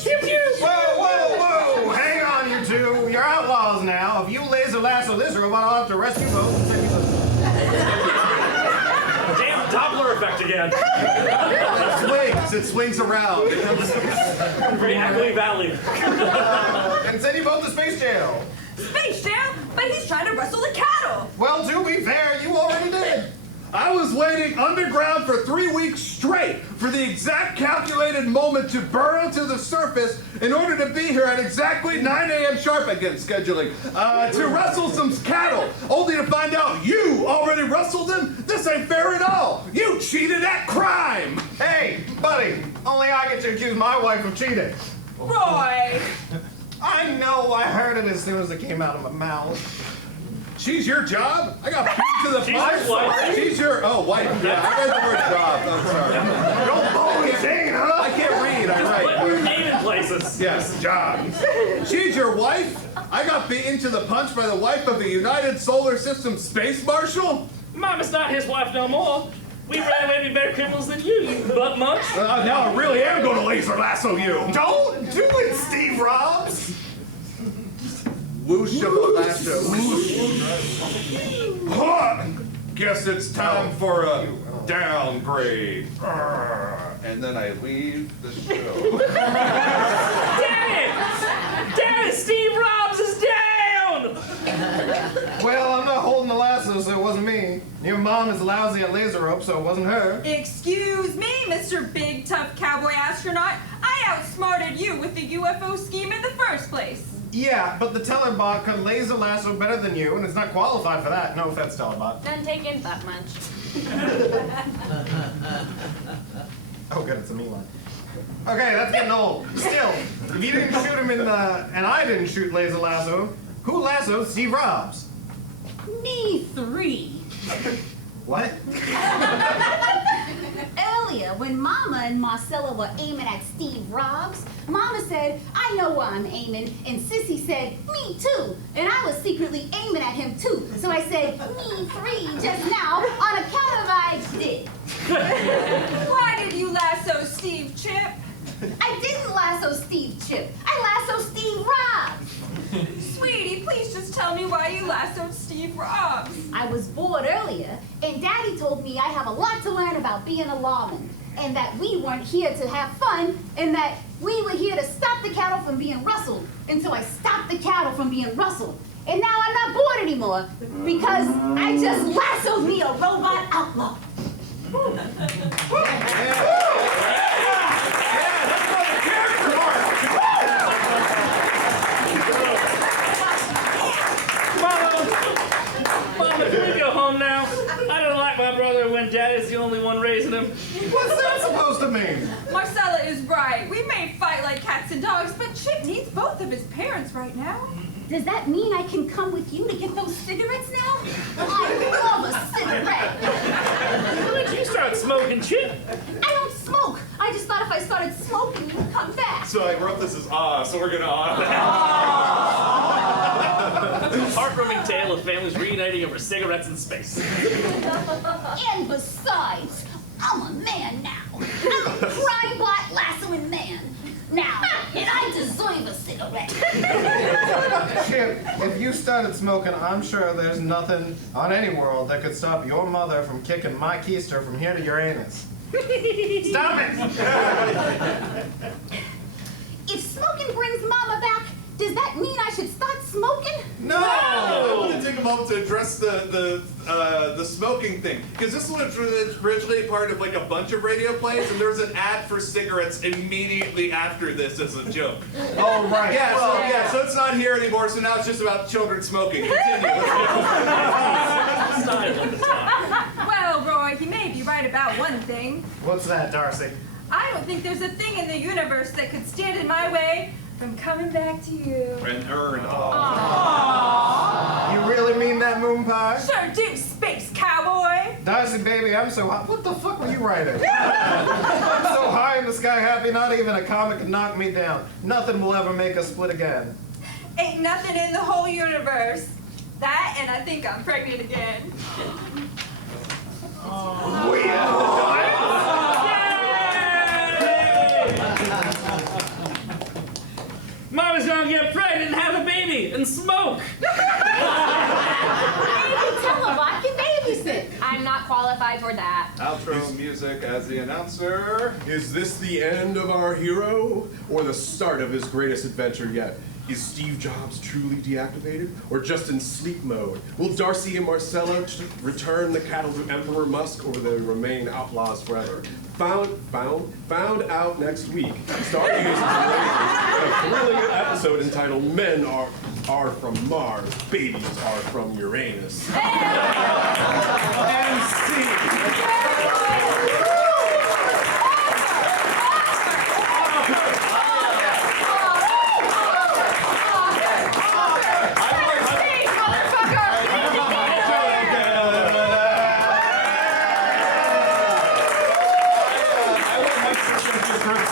Pew, pew. Whoa, whoa, whoa! Hang on, you two. You're outlaws now. If you laser lasso this robot, I'll have to arrest you both and send you to... Damn Doppler effect again. It swings around. Very echoey valley. and send you both to space jail. Space jail? But he's trying to rustle the cattle. Well, to be fair, you already did. I was waiting underground for 3 weeks straight for the exact calculated moment to burrow to the surface in order to be here at exactly 9 a.m. sharp, again scheduling, to rustle some cattle, only to find out you already rustled them? This ain't fair at all. You cheated at crime. Hey, buddy, only I get to accuse my wife of cheating. Roy! I know, I heard it as soon as it came out of my mouth. She's your job? I got beat to the She's punch. your wife. She's your, oh, wife. Yeah, I read the word job. I'm sorry. Don't bully Jane, huh? I can't read, I But write. we're naming places. Yes, job. She's your wife? I got beaten to the punch by the wife of the United Solar System Space Marshal? Mama's not his wife no more. We ran away to be better criminals than you butt munch. Now I really am going to laser lasso you. Don't do it, Steve Robs! Whoosh of a lasso. Huh. Guess it's time for a downgrade. And then I leave the show. Damn it, Steve Robs is down! Well, I'm not holding the lasso, so it wasn't me. Your mom is lousy at laser rope, so it wasn't her. Excuse me, Mr. Big Tough Cowboy Astronaut. I outsmarted you with the UFO scheme in the first place. Yeah, but the Tellerbot could laser lasso better than you, and it's not qualified for that. No offense, Tellerbot. Done taken, butt munch. Oh, good, it's a me line. Okay, that's getting old. Still, if you didn't shoot him in the... and I didn't shoot laser lasso, who lassoed Steve Robs? Me 3. What? Earlier, when Mama and Marcella were aiming at Steve Robs, Mama said, I know where I'm aiming, and Sissy said, me too. And I was secretly aiming at him too. So I said, me 3 just now on account of I did. Why did you lasso Steve, Chip? I didn't lasso Steve Chip. I lassoed Steve Robs. Sweetie, please just tell me why you lassoed Steve Robs. I was bored earlier, and Daddy told me I have a lot to learn about being a lawman, and that we weren't here to have fun, and that we were here to stop the cattle from being rustled. And so I stopped the cattle from being rustled. And now I'm not bored anymore, because I just lassoed me a robot outlaw. Mama, can we go home now? I don't like my brother when Daddy's the only one raising him. What's that supposed to mean? Marcella is right. We may fight like cats and dogs, but Chip needs both of his parents right now. Does that mean I can come with you to get those cigarettes now? I love a cigarette. When did you start smoking, Chip? I don't smoke. I just thought if I started smoking, you'd come back. So I wrote this as so we're gonna Heartwarming tale of families reuniting over cigarettes in space. And besides, I'm a man now. I'm a crime bot lassoing man. Now, and I deserve save a cigarette. Chip, if you started smoking, I'm sure there's nothing on any world that could stop your mother from kicking my keister from here to Uranus. Stop it! If smoking brings Mama back, does that mean I should start smoking? No! I want to take a moment to address the smoking thing, because this was originally part of like a bunch of radio plays, and there's an ad for cigarettes immediately after this as a joke. Oh, right. Yeah, so it's not here anymore, so now it's just about children smoking. Continue. Well, Roy, you may be right about one thing. What's that, Darcy? I don't think there's a thing in the universe that could stand in my way from coming back to you. And earn. You really mean that, Moon Pie? Sure do, space cowboy. Darcy, baby, I'm so high. What the fuck were you writing? I'm so high in the sky happy, not even a comic can knock me down. Nothing will ever make us split again. Ain't nothing in the whole universe. That, and I think I'm pregnant again. Mama's gonna get pregnant and have a baby and smoke. I can babysit. I'm not qualified for that. Outro music as the announcer. Is this the end of our hero, or the start of his greatest adventure yet? Is Steve Jobs truly deactivated, or just in sleep mode? Will Darcy and Marcella return the cattle to Emperor Musk, or will they remain outlaws forever? Found out next week. Starting a thrilling episode entitled "Men are from Mars, Babies are from Uranus."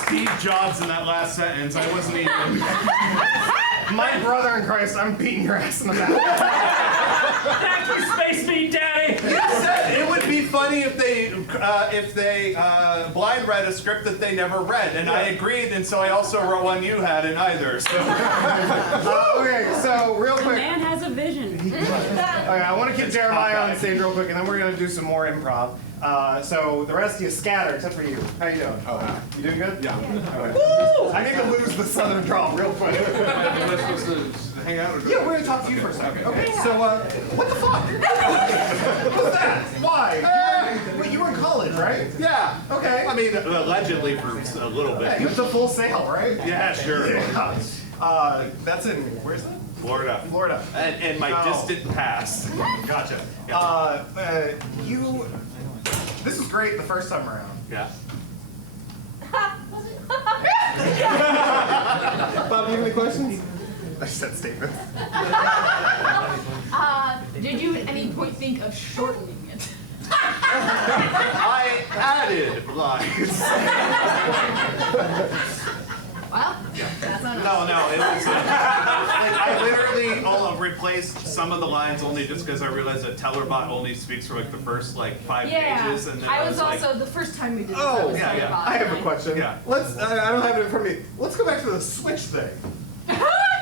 Steve Jobs in that last sentence. I wasn't even. My brother in Christ, I'm beating your ass in the back. Thank you, Space Meat Daddy. You said it would be funny if they blind read a script that they never read, and I agreed, and so I also wrote one you had in either. So. Okay, so real The quick. man has a vision. Okay, I want to keep Jeremiah on stage real quick, and then we're going to do some more improv. So the rest of you scatter, except for you. How you doing? Oh, You doing good? yeah. Okay. I need to lose the southern drawl real quick. Am I supposed to hang out or Yeah, we're going to talk to you for a second. Okay, so, what the fuck? What's that? Why? Wait, you were in college, right? Yeah. Okay. I mean, allegedly for a little Yeah, bit. you have the full sail, right? Yeah, sure. Yeah. That's in, where's that? Florida. Florida. And my Oh. distant past. Gotcha. This is great the first time around. Yeah. Bob, do you have any questions? I said statements. Did you at any point think of shortening it? I added lines. Well, that's on us. No, it was. Like, I literally replaced some of the lines only just because I realized that Tellerbot only speaks for like the first 5 pages, and then I was like, also the first time we did this. Oh, I was yeah, like, yeah. about I have a nine. question. Yeah. Let's. I don't have it in front of me. Let's go back to the Switch thing.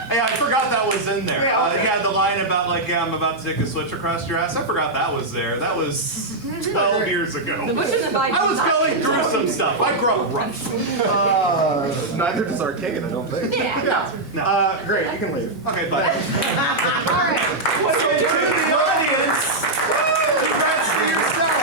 Yeah, I forgot that was in there. Yeah, okay. Yeah, the line about I'm about to take a switch across your ass. I forgot that was there. That was 12 years ago. The Butch and the Bite I was did not- going through some stuff. I grew up rough. Neither does Arcade, I don't think. Yeah. Yeah. Great, you can leave. Okay, but All right. so to the audience, congrats to yourself.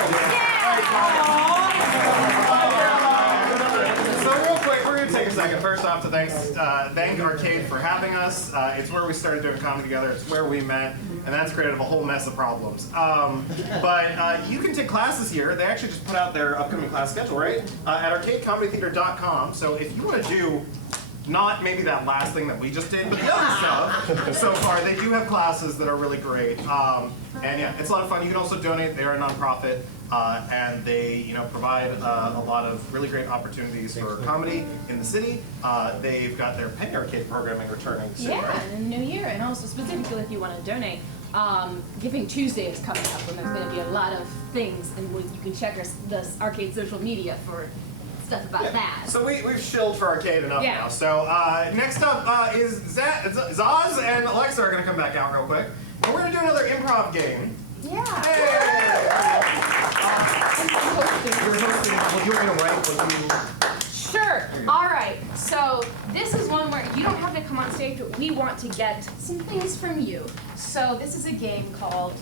So real quick, we're gonna take a second. First off, to thank Arcade for having us. It's where we started doing comedy together. It's where we met, and that's created a whole mess of problems. But you can take classes here. They actually just put out their upcoming class schedule, right? At arcadecomedytheater.com. So if you want to do not maybe that last thing that we just did, but the other stuff so far, they do have classes that are really great. And yeah, it's a lot of fun. You can also donate. They are a nonprofit. And they, provide a lot of really great opportunities for comedy in the city. They've got their Penny Arcade programming returning soon, Yeah, right? in the new year, and also specifically if you want to donate, Giving Tuesday is coming up, and there's going to be a lot of things, and you can check the Arcade social media for stuff about that. So we've shilled for arcade enough Yeah. now. So next up is Zaz and Alexa are gonna come back out real quick, and we're gonna do another improv game. Yeah. You're hosting. Well, you're gonna write what you. Sure. All right. So this is one where you don't have to come on stage, but we want to get some things from you. So this is a game called,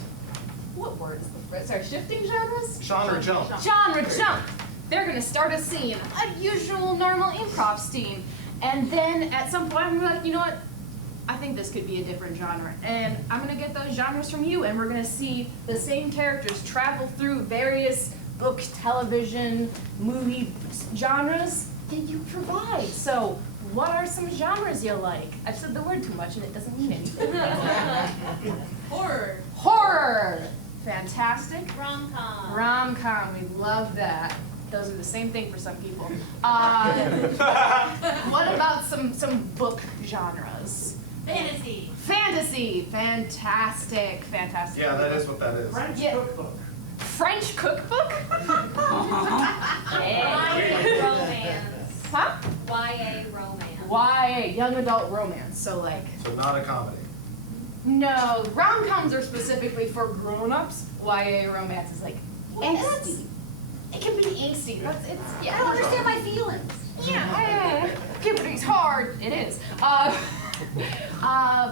what word is the sorry, shifting genres? Genre jump. Genre jump. They're gonna start a scene, a usual normal improv scene, and then at some point we're like, you know what? I think this could be a different genre, and I'm gonna get those genres from you, and we're gonna see the same characters travel through various book, television, movie genres that you provide. So, what are some genres you like? I've said the word too much, and it doesn't mean anything. Horror. Horror. Fantastic. Rom-com. Rom-com, we love that. Those are the same thing for some people. What about some book genres? Fantasy. Fantasy, fantastic, fantastic. Yeah, that is what that is. French Yeah. cookbook. French cookbook? YA romance. Huh? YA romance. YA, young adult romance. So like, So not a comedy. no, rom-coms are specifically for grown-ups. YA romance is like angsty. It can be angsty. It's yeah. I don't understand my feelings. Yeah, puberty's hard. It is.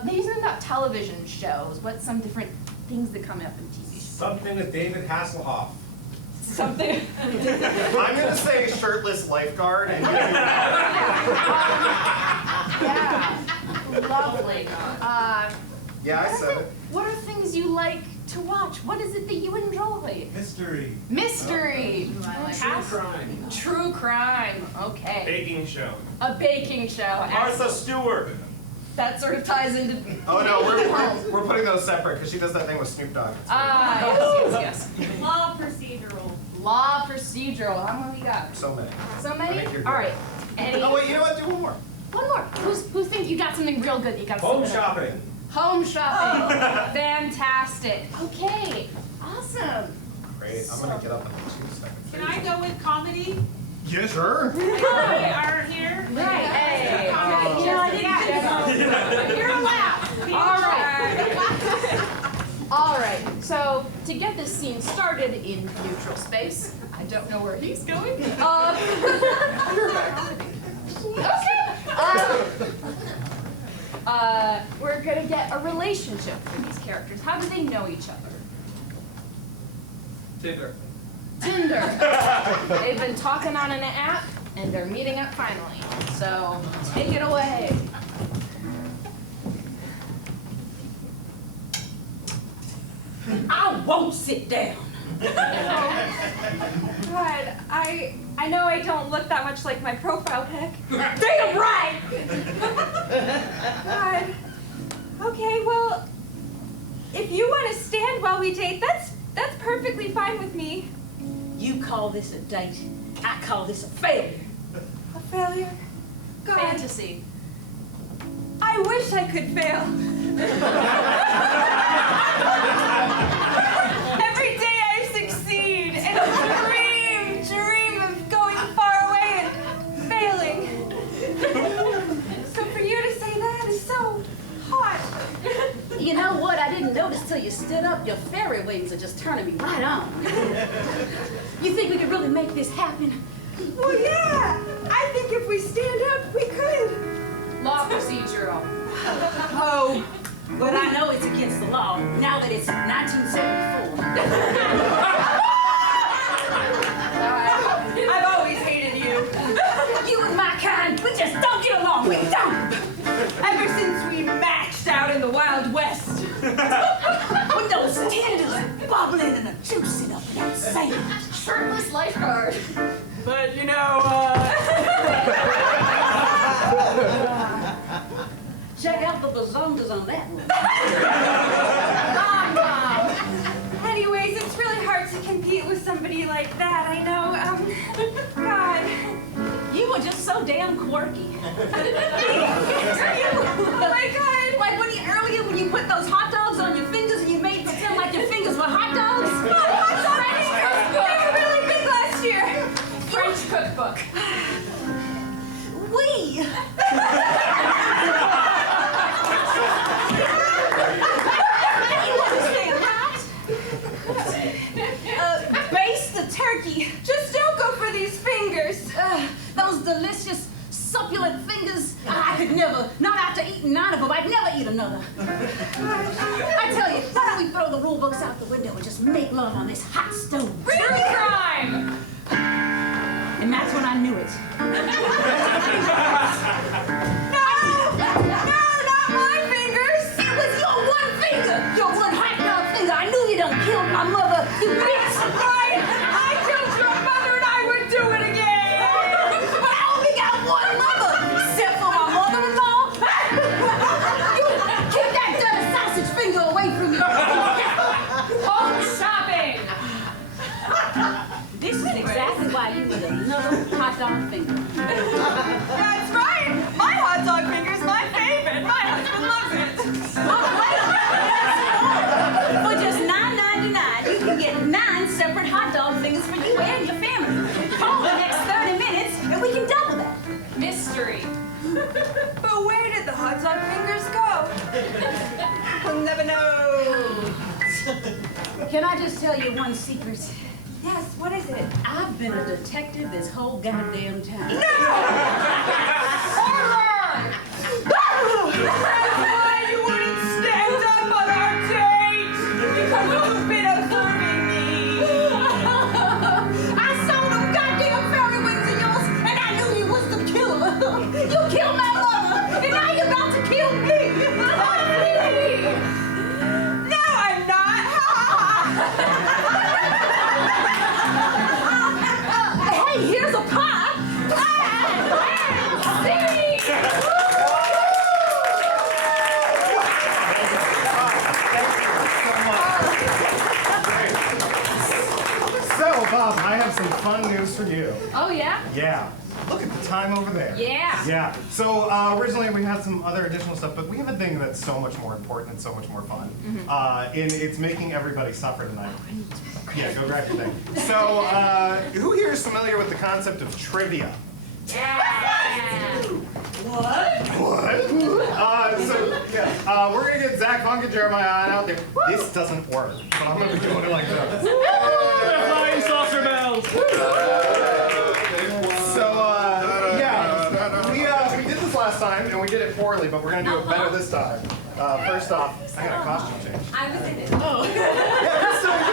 Maybe something about television shows. What's some different things that come up in TV shows? Something with David Hasselhoff. Something. I'm gonna say shirtless lifeguard, and Yeah. Lovely. yeah, I said it. What are things you like to watch? What is it that you enjoy? History. Mystery. True crime. True crime. Okay. Baking show. A baking show. Martha Stewart. That sort of ties into. Oh no, we're putting those separate because she does that thing with Snoop Dogg. Yes. Law procedural. Law procedural. How many we got? So many. So I many? think you're good. All right. Any? Oh wait, you know what? Do one more. One more. Who thinks you got something real good that you got? Home something- shopping. Home shopping. Fantastic. Okay. Awesome. Great. I'm gonna get up in 2 seconds. Can I go with comedy? Yeah, sure. They are here. Right. Hey. You know, I didn't get You're allowed. All right. All right. So to get this scene started in neutral space, I don't know where he's going. Okay. We're gonna get a relationship for these characters. How do they know each other? Tinder. Tinder. They've been talking on an app, and they're meeting up finally. So take it away. I won't sit down. God, I know I don't look that much like my profile pic. Damn right! God. Okay, well, if you want to stand while we date, that's perfectly fine with me. You call this a date. I call this a failure. A failure? God, Fantasy. I wish I could fail. Every day I succeed and dream of going far away and failing. So for you to say that is so hot. You know what? I didn't notice till you stood up. Your fairy wings are just turning me right on. You think we could really make this happen? Well, yeah. I think if we stand up, we could. Law procedural. Oh, but I know it's against the law now that it's 1974. I've always hated you. You and my kind, we just don't get along. We don't. Ever since we matched out in the Wild West. With those tenders bubbling and the juicing up in that sand. Shirtless lifeguard. But you know, Check out the bazongas on that one. anyways, it's really hard to compete with somebody like that, I know. God. You were just so damn quirky. Oh my God. Like earlier when you put those hot dogs on your fingers and you made pretend like your fingers were hot dogs. They were really big last year. French cookbook. mother. Not after eating 9 of them, I'd never eat another. I tell you, why don't we throw the rule books out the window and just make love on this hot stove? True crime! And that's when I knew it. No, not my fingers. It was your one finger, your one hot dog finger. I knew you done killed my mother, you bitch. Right? I killed your mother and I would do it again. But I only got one mother, except for my mother-in-law. You keep that dirty sausage finger away from me. Home shopping. This is exactly why you need another hot dog finger. That's right. My hot dog finger's my favorite. My husband loves it. For just $9.99, you can get 9 separate hot dog fingers for you and your family. Call the next 30 minutes, and we can double that. Mystery. But where did the hot dog fingers go? We'll never know. Can I just tell you one secret? Yes, what is it? I've been a detective this whole goddamn time. Horror! That's why you wouldn't stand up on our date! Because you've been observing me! I saw them goddamn fairy wings of yours, and I knew you was the killer. You killed my mother, and now you're about to kill me. No, I'm not! Hey, here's a pie. So, Bob, I have some fun news for you. Oh, yeah? Yeah. Look at the time over there. Yeah. Yeah. So originally we had some other additional stuff, but we have a thing that's so much more important and so much more fun. And it's making everybody suffer tonight. Yeah, go grab your thing. So who here is familiar with the concept of trivia? What? So yeah, we're gonna get Zach Funk and Jeremiah out there. This doesn't work, but I'm gonna be doing it like this. They're flying saucer bells. So yeah, we did this last time and we did it poorly, but we're gonna do it better this time. First off, I got a costume change. I was in it. Yeah, this time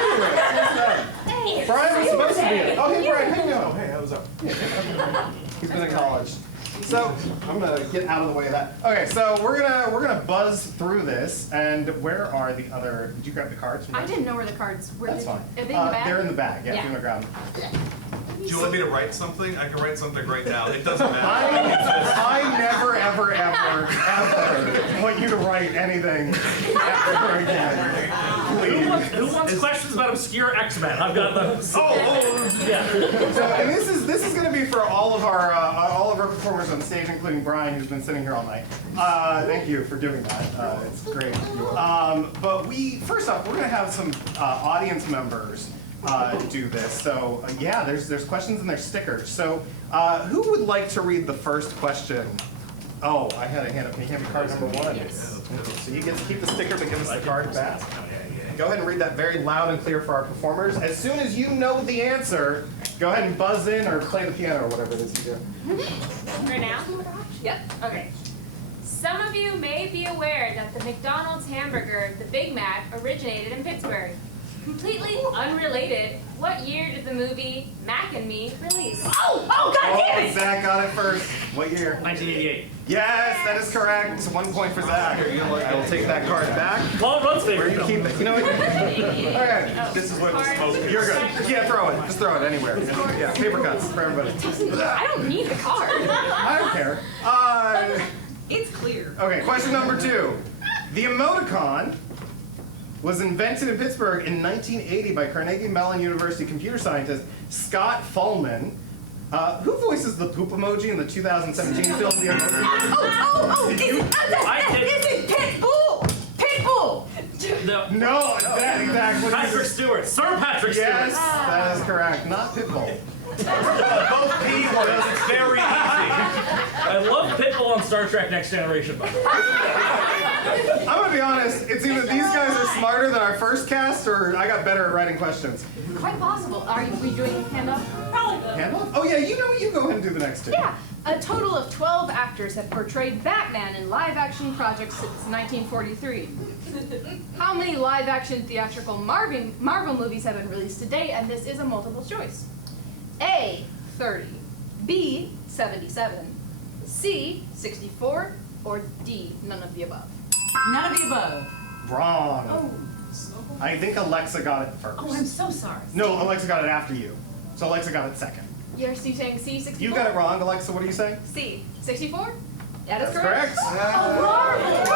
anyway. Brian was supposed to be in it. Oh, hey Brian, hey no. Hey, how's up? He's been in college. So I'm gonna get out of the way of that. Okay, so we're gonna buzz through this. And where are the other? Did you grab the cards? I didn't know where the cards were. That's fine. Are they in the bag? They're in the bag. Yeah, if you wanna grab them. Do you want me to write something? I can write something right now. It doesn't matter. I never, ever, ever, ever want you to write anything ever again. Please. Who wants questions about obscure X-Men? I've got those. Yeah. So, and this is going to be for all of our performers on stage, including Brian, who's been sitting here all night. Thank you for doing that. It's great. But first off, we're going to have some audience members do this. So yeah, there's questions and there's stickers. So who would like to read the first question? Oh, I had a hand up. Can you hand me card number 1? Yes. So you get to keep the sticker, but give us the card back. Go ahead and read that very loud and clear for our performers. As soon as you know the answer, go ahead and buzz in or play the piano or whatever it is you do. Right now? Yep. Okay. Some of you may be aware that the McDonald's hamburger, the Big Mac, originated in Pittsburgh. Completely unrelated, what year did the movie Mac and Me release? Oh, God damn it! Zach got it first. What year? 1988. Yes, that is correct. 1 point for Zach. I will take that card back. Paul Rudd's Where favorite you film. keep it. You know what? Okay. This is what it's supposed to be. You're good. Yeah, throw it. Just throw it anywhere. Yeah, paper cuts for everybody. I don't need the card. I don't care. It's clear. Okay, question number 2. The emoticon was invented in Pittsburgh in 1980 by Carnegie Mellon University computer scientist Scott Fullman. Who voices the poop emoji in the 2017 film The Emoji? Is it Pitbull? Pitbull! No, that exactly. Patrick Stewart. Sir Patrick Stewart. Yes, that is correct. Not Pitbull. Both P words. It's very easy. I love Pitbull on Star Trek Next Generation. I'm gonna be honest, it's either these guys are smarter than our first cast, or I got better at writing questions. Quite possible. Are we doing handoff? Probably. Handoff? Oh yeah, you know what? You go ahead and do the next two. Yeah. A total of 12 actors have portrayed Batman in live-action projects since 1943. How many live-action theatrical Marvel movies have been released to date? And this is a multiple choice. A, 30. B, 77. C, 64. Or D, none of the above. None of the above. Wrong. Oh. I think Alexa got it first. Oh, I'm so sorry. No, Alexa got it after you. So Alexa got it second. You're saying C, 64? You got it wrong, Alexa. What are you saying? C, 64? That is That's correct. correct.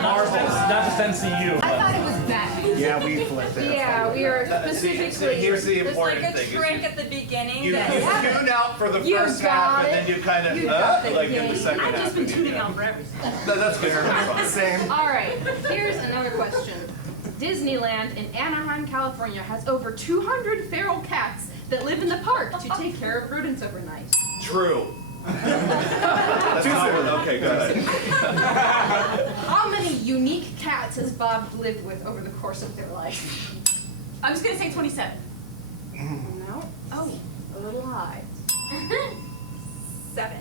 Not just MCU. I thought it was Batman. Yeah, we flipped it. Yeah, we are specifically. Here's the There's like important a thing. trick at the beginning You that tune out for the You first got half, it. and then you kind of, You got the like in the game. second half. I've just been you tuning know. out for everything. That's good. Same. All right, here's another question. Disneyland in Anaheim, California has over 200 feral cats that live in the park to take care of rodents overnight. True. That's not okay, go ahead. How many unique cats has Bob lived with over the course of their life? I was gonna say 27. No? Oh, a little high. 7.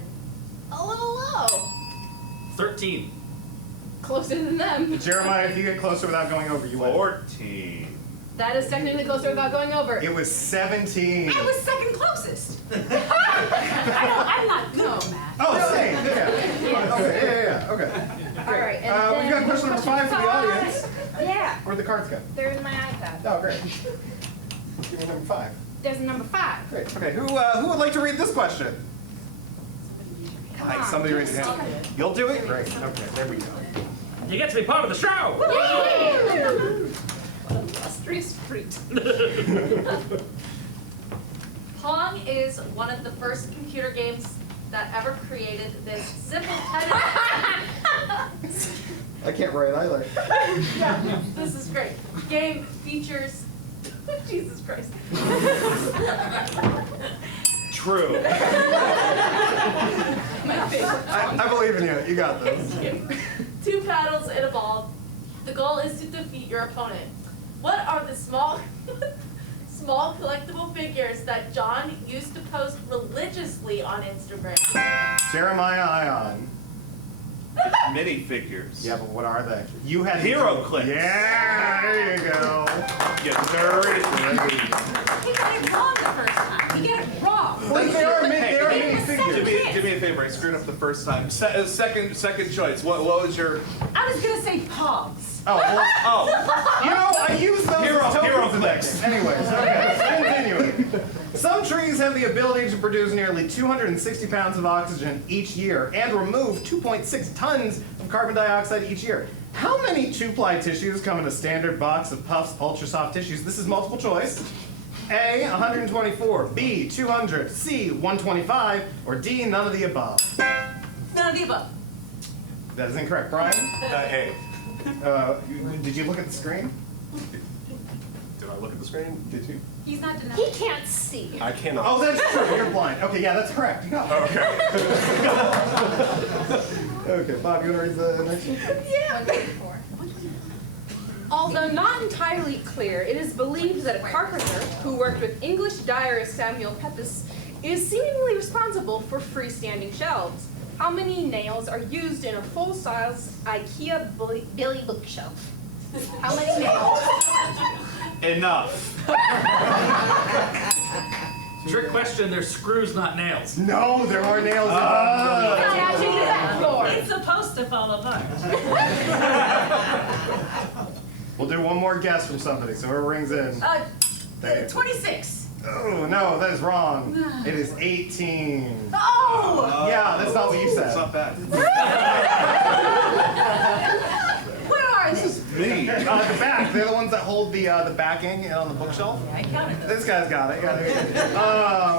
A little low. 13. Closer than them. Jeremiah, if you get closer without going over, you win. 14. That is technically closer without going over. It was 17. I was second closest. I'm not good at math. Oh, same. Yeah. Okay. Yeah. Okay. All right, and We then got question number 5 for the audience. Yeah, Where'd the cards go? they're in my iPad. Oh, great. Give me number 5. There's a number 5. Great. Okay. Who would like to read this question? Come Hi, on, somebody do raise your hand. something. You'll do it? Great. Okay. There we go. You get to be part of the show. Illustrious treat. Pong is one of the first computer games that ever created this simple I can't write either. Yeah, this is great. Game features Jesus Christ. True. My favorite. I believe in you. You got this. 2 paddles and a ball. The goal is to defeat your opponent. What are the small collectible figures that John used to post religiously on Instagram? Jeremiah Ion. Mini figures. Yeah, but what are they? You had Hero clips. Yeah, there you go. You nerd. He got it wrong the first time. He got it wrong. Well, they are Hey, mini figures. do me a favor. I screwed up the first time. Second choice. What was your? I was gonna say Pogs. Oh, well, Oh, you know, I use those Hero as tokens in clicks. there. Anyways, okay, continuing. Some trees have the ability to produce nearly 260 pounds of oxygen each year and remove 2.6 tons of carbon dioxide each year. How many 2-ply tissues come in a standard box of Puffs Ultra Soft tissues? This is multiple choice. A, 124, B, 200, C, 125, or D, none of the above. None of the above. That is incorrect. Brian? hey. Did you look at the screen? Did I look at the screen? Did you? He's not denying. He can't see. I cannot. Oh, that's true. You're blind. Okay, yeah, that's correct. You got it. Okay, Bob, you want to read the next one? Yeah. Although not entirely clear, it is believed that a carpenter who worked with English diarist Samuel Pepys is seemingly responsible for freestanding shelves. How many nails are used in a full-size IKEA Billy bookshelf? How many nails? Enough. Trick question. There's screws, not nails. No, there are nails in Attaching to that floor. It's supposed to fall apart. We'll do one more guess from somebody, so whoever rings in. 26. Oh, no, that is wrong. It is 18. Oh! Yeah, that's not what you It's said. not bad. What are these? Me. The back, they're the ones that hold the backing on the bookshelf. I counted them. This guy's got it.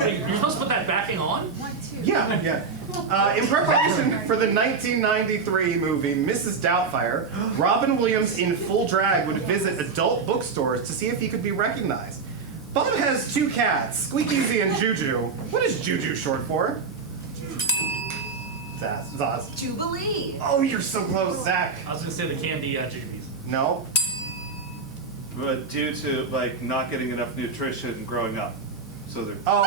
Hey, you're supposed to put that backing on? Yeah. In preparation for the 1993 movie Mrs. Doubtfire, Robin Williams in full drag would visit adult bookstores to see if he could be recognized. Bob has 2 cats, Squeakeasy and Juju. What is Juju short for? Zaz. Jubilee. Oh, you're so close, Zach. I was gonna say the candy Jamie's. No. But due to like not getting enough nutrition growing up, so they're Oh,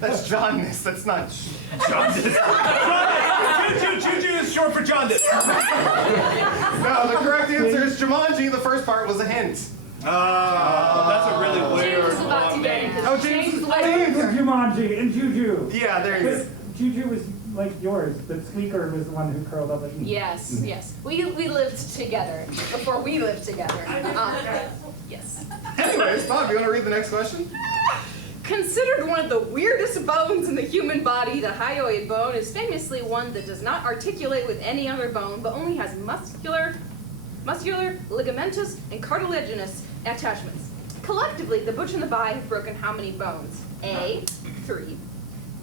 that's jaundice. That's not jaundice. Juju is short for jaundice. No, the correct answer is Jumanji. The first part was a hint. That's a really weird James is about to long get name. into Oh, James. James is Jumanji and Juju. Yeah, there he is. But Juju was like yours, but Squeaker was the one who curled up at you. Yes, yes. We lived together before we lived together. Yes. Anyways, Bob, you want to read the next question? Considered one of the weirdest bones in the human body, the hyoid bone is famously one that does not articulate with any other bone, but only has muscular, ligamentous, and cartilaginous attachments. Collectively, the Butch and the Bi have broken how many bones? A, 3,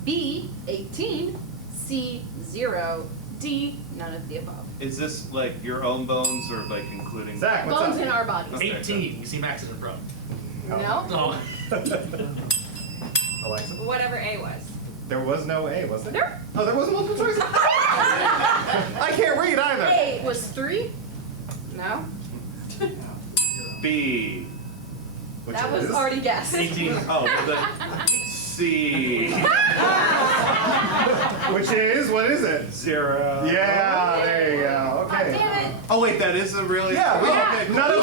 B, 18, C, 0, D, none of the above. Is this like your own bones or like including? Zach, what's Bones up? in our bodies. Okay. 18. You see Max is a pro. No? Oh. Alexa? Whatever A was. There was no A, was there? There. Oh, there was multiple choice? I can't read either. A was 3? No? B. Which That was is? already guessed. 18. Oh, well then C. Which is, what is it? 0. Yeah, there you go. Okay. Damn it. Oh wait, that is a really. Yeah, we, Oh, okay, cool. neither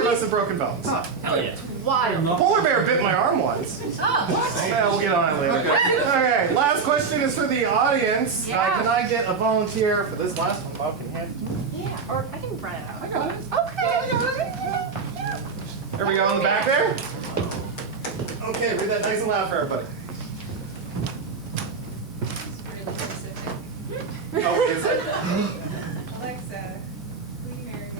of us have broken bones. Hell yeah. Wild. A polar bear bit my arm once. Oh. Yeah, we'll get on it later. Okay, last question is for the audience. Yeah. Can I get a volunteer for this last one? Bob, can you hand it to me? Yeah, or I can run it out. I got it. Okay. There we go in the back there. Okay, read that nice and loud for everybody. Really specific. Oh, is it? Alexa, will you marry me?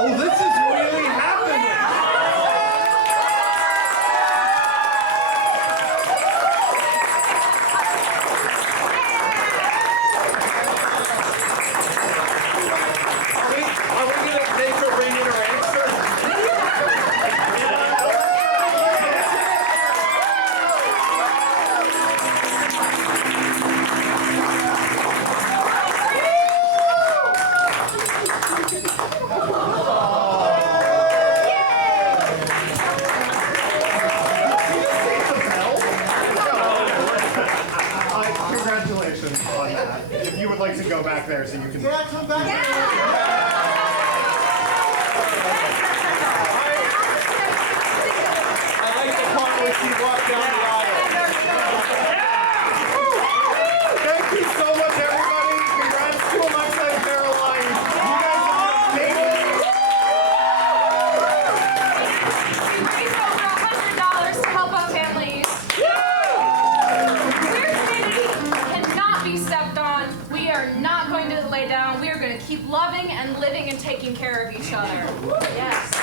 Oh, this is really happening. Are we gonna make a ring and a answer? Congratulations on that. If you would like to go back there so you can. Yeah, come back. I like the part where she walked down the aisle. Thank you so much, everybody. Congrats to Alexa and Caroline. You guys have been amazing. We raised over $100 to help out families. Queer community cannot be stepped on. We are not going to lay down. We are going to keep loving and living and taking care of each other. Yes.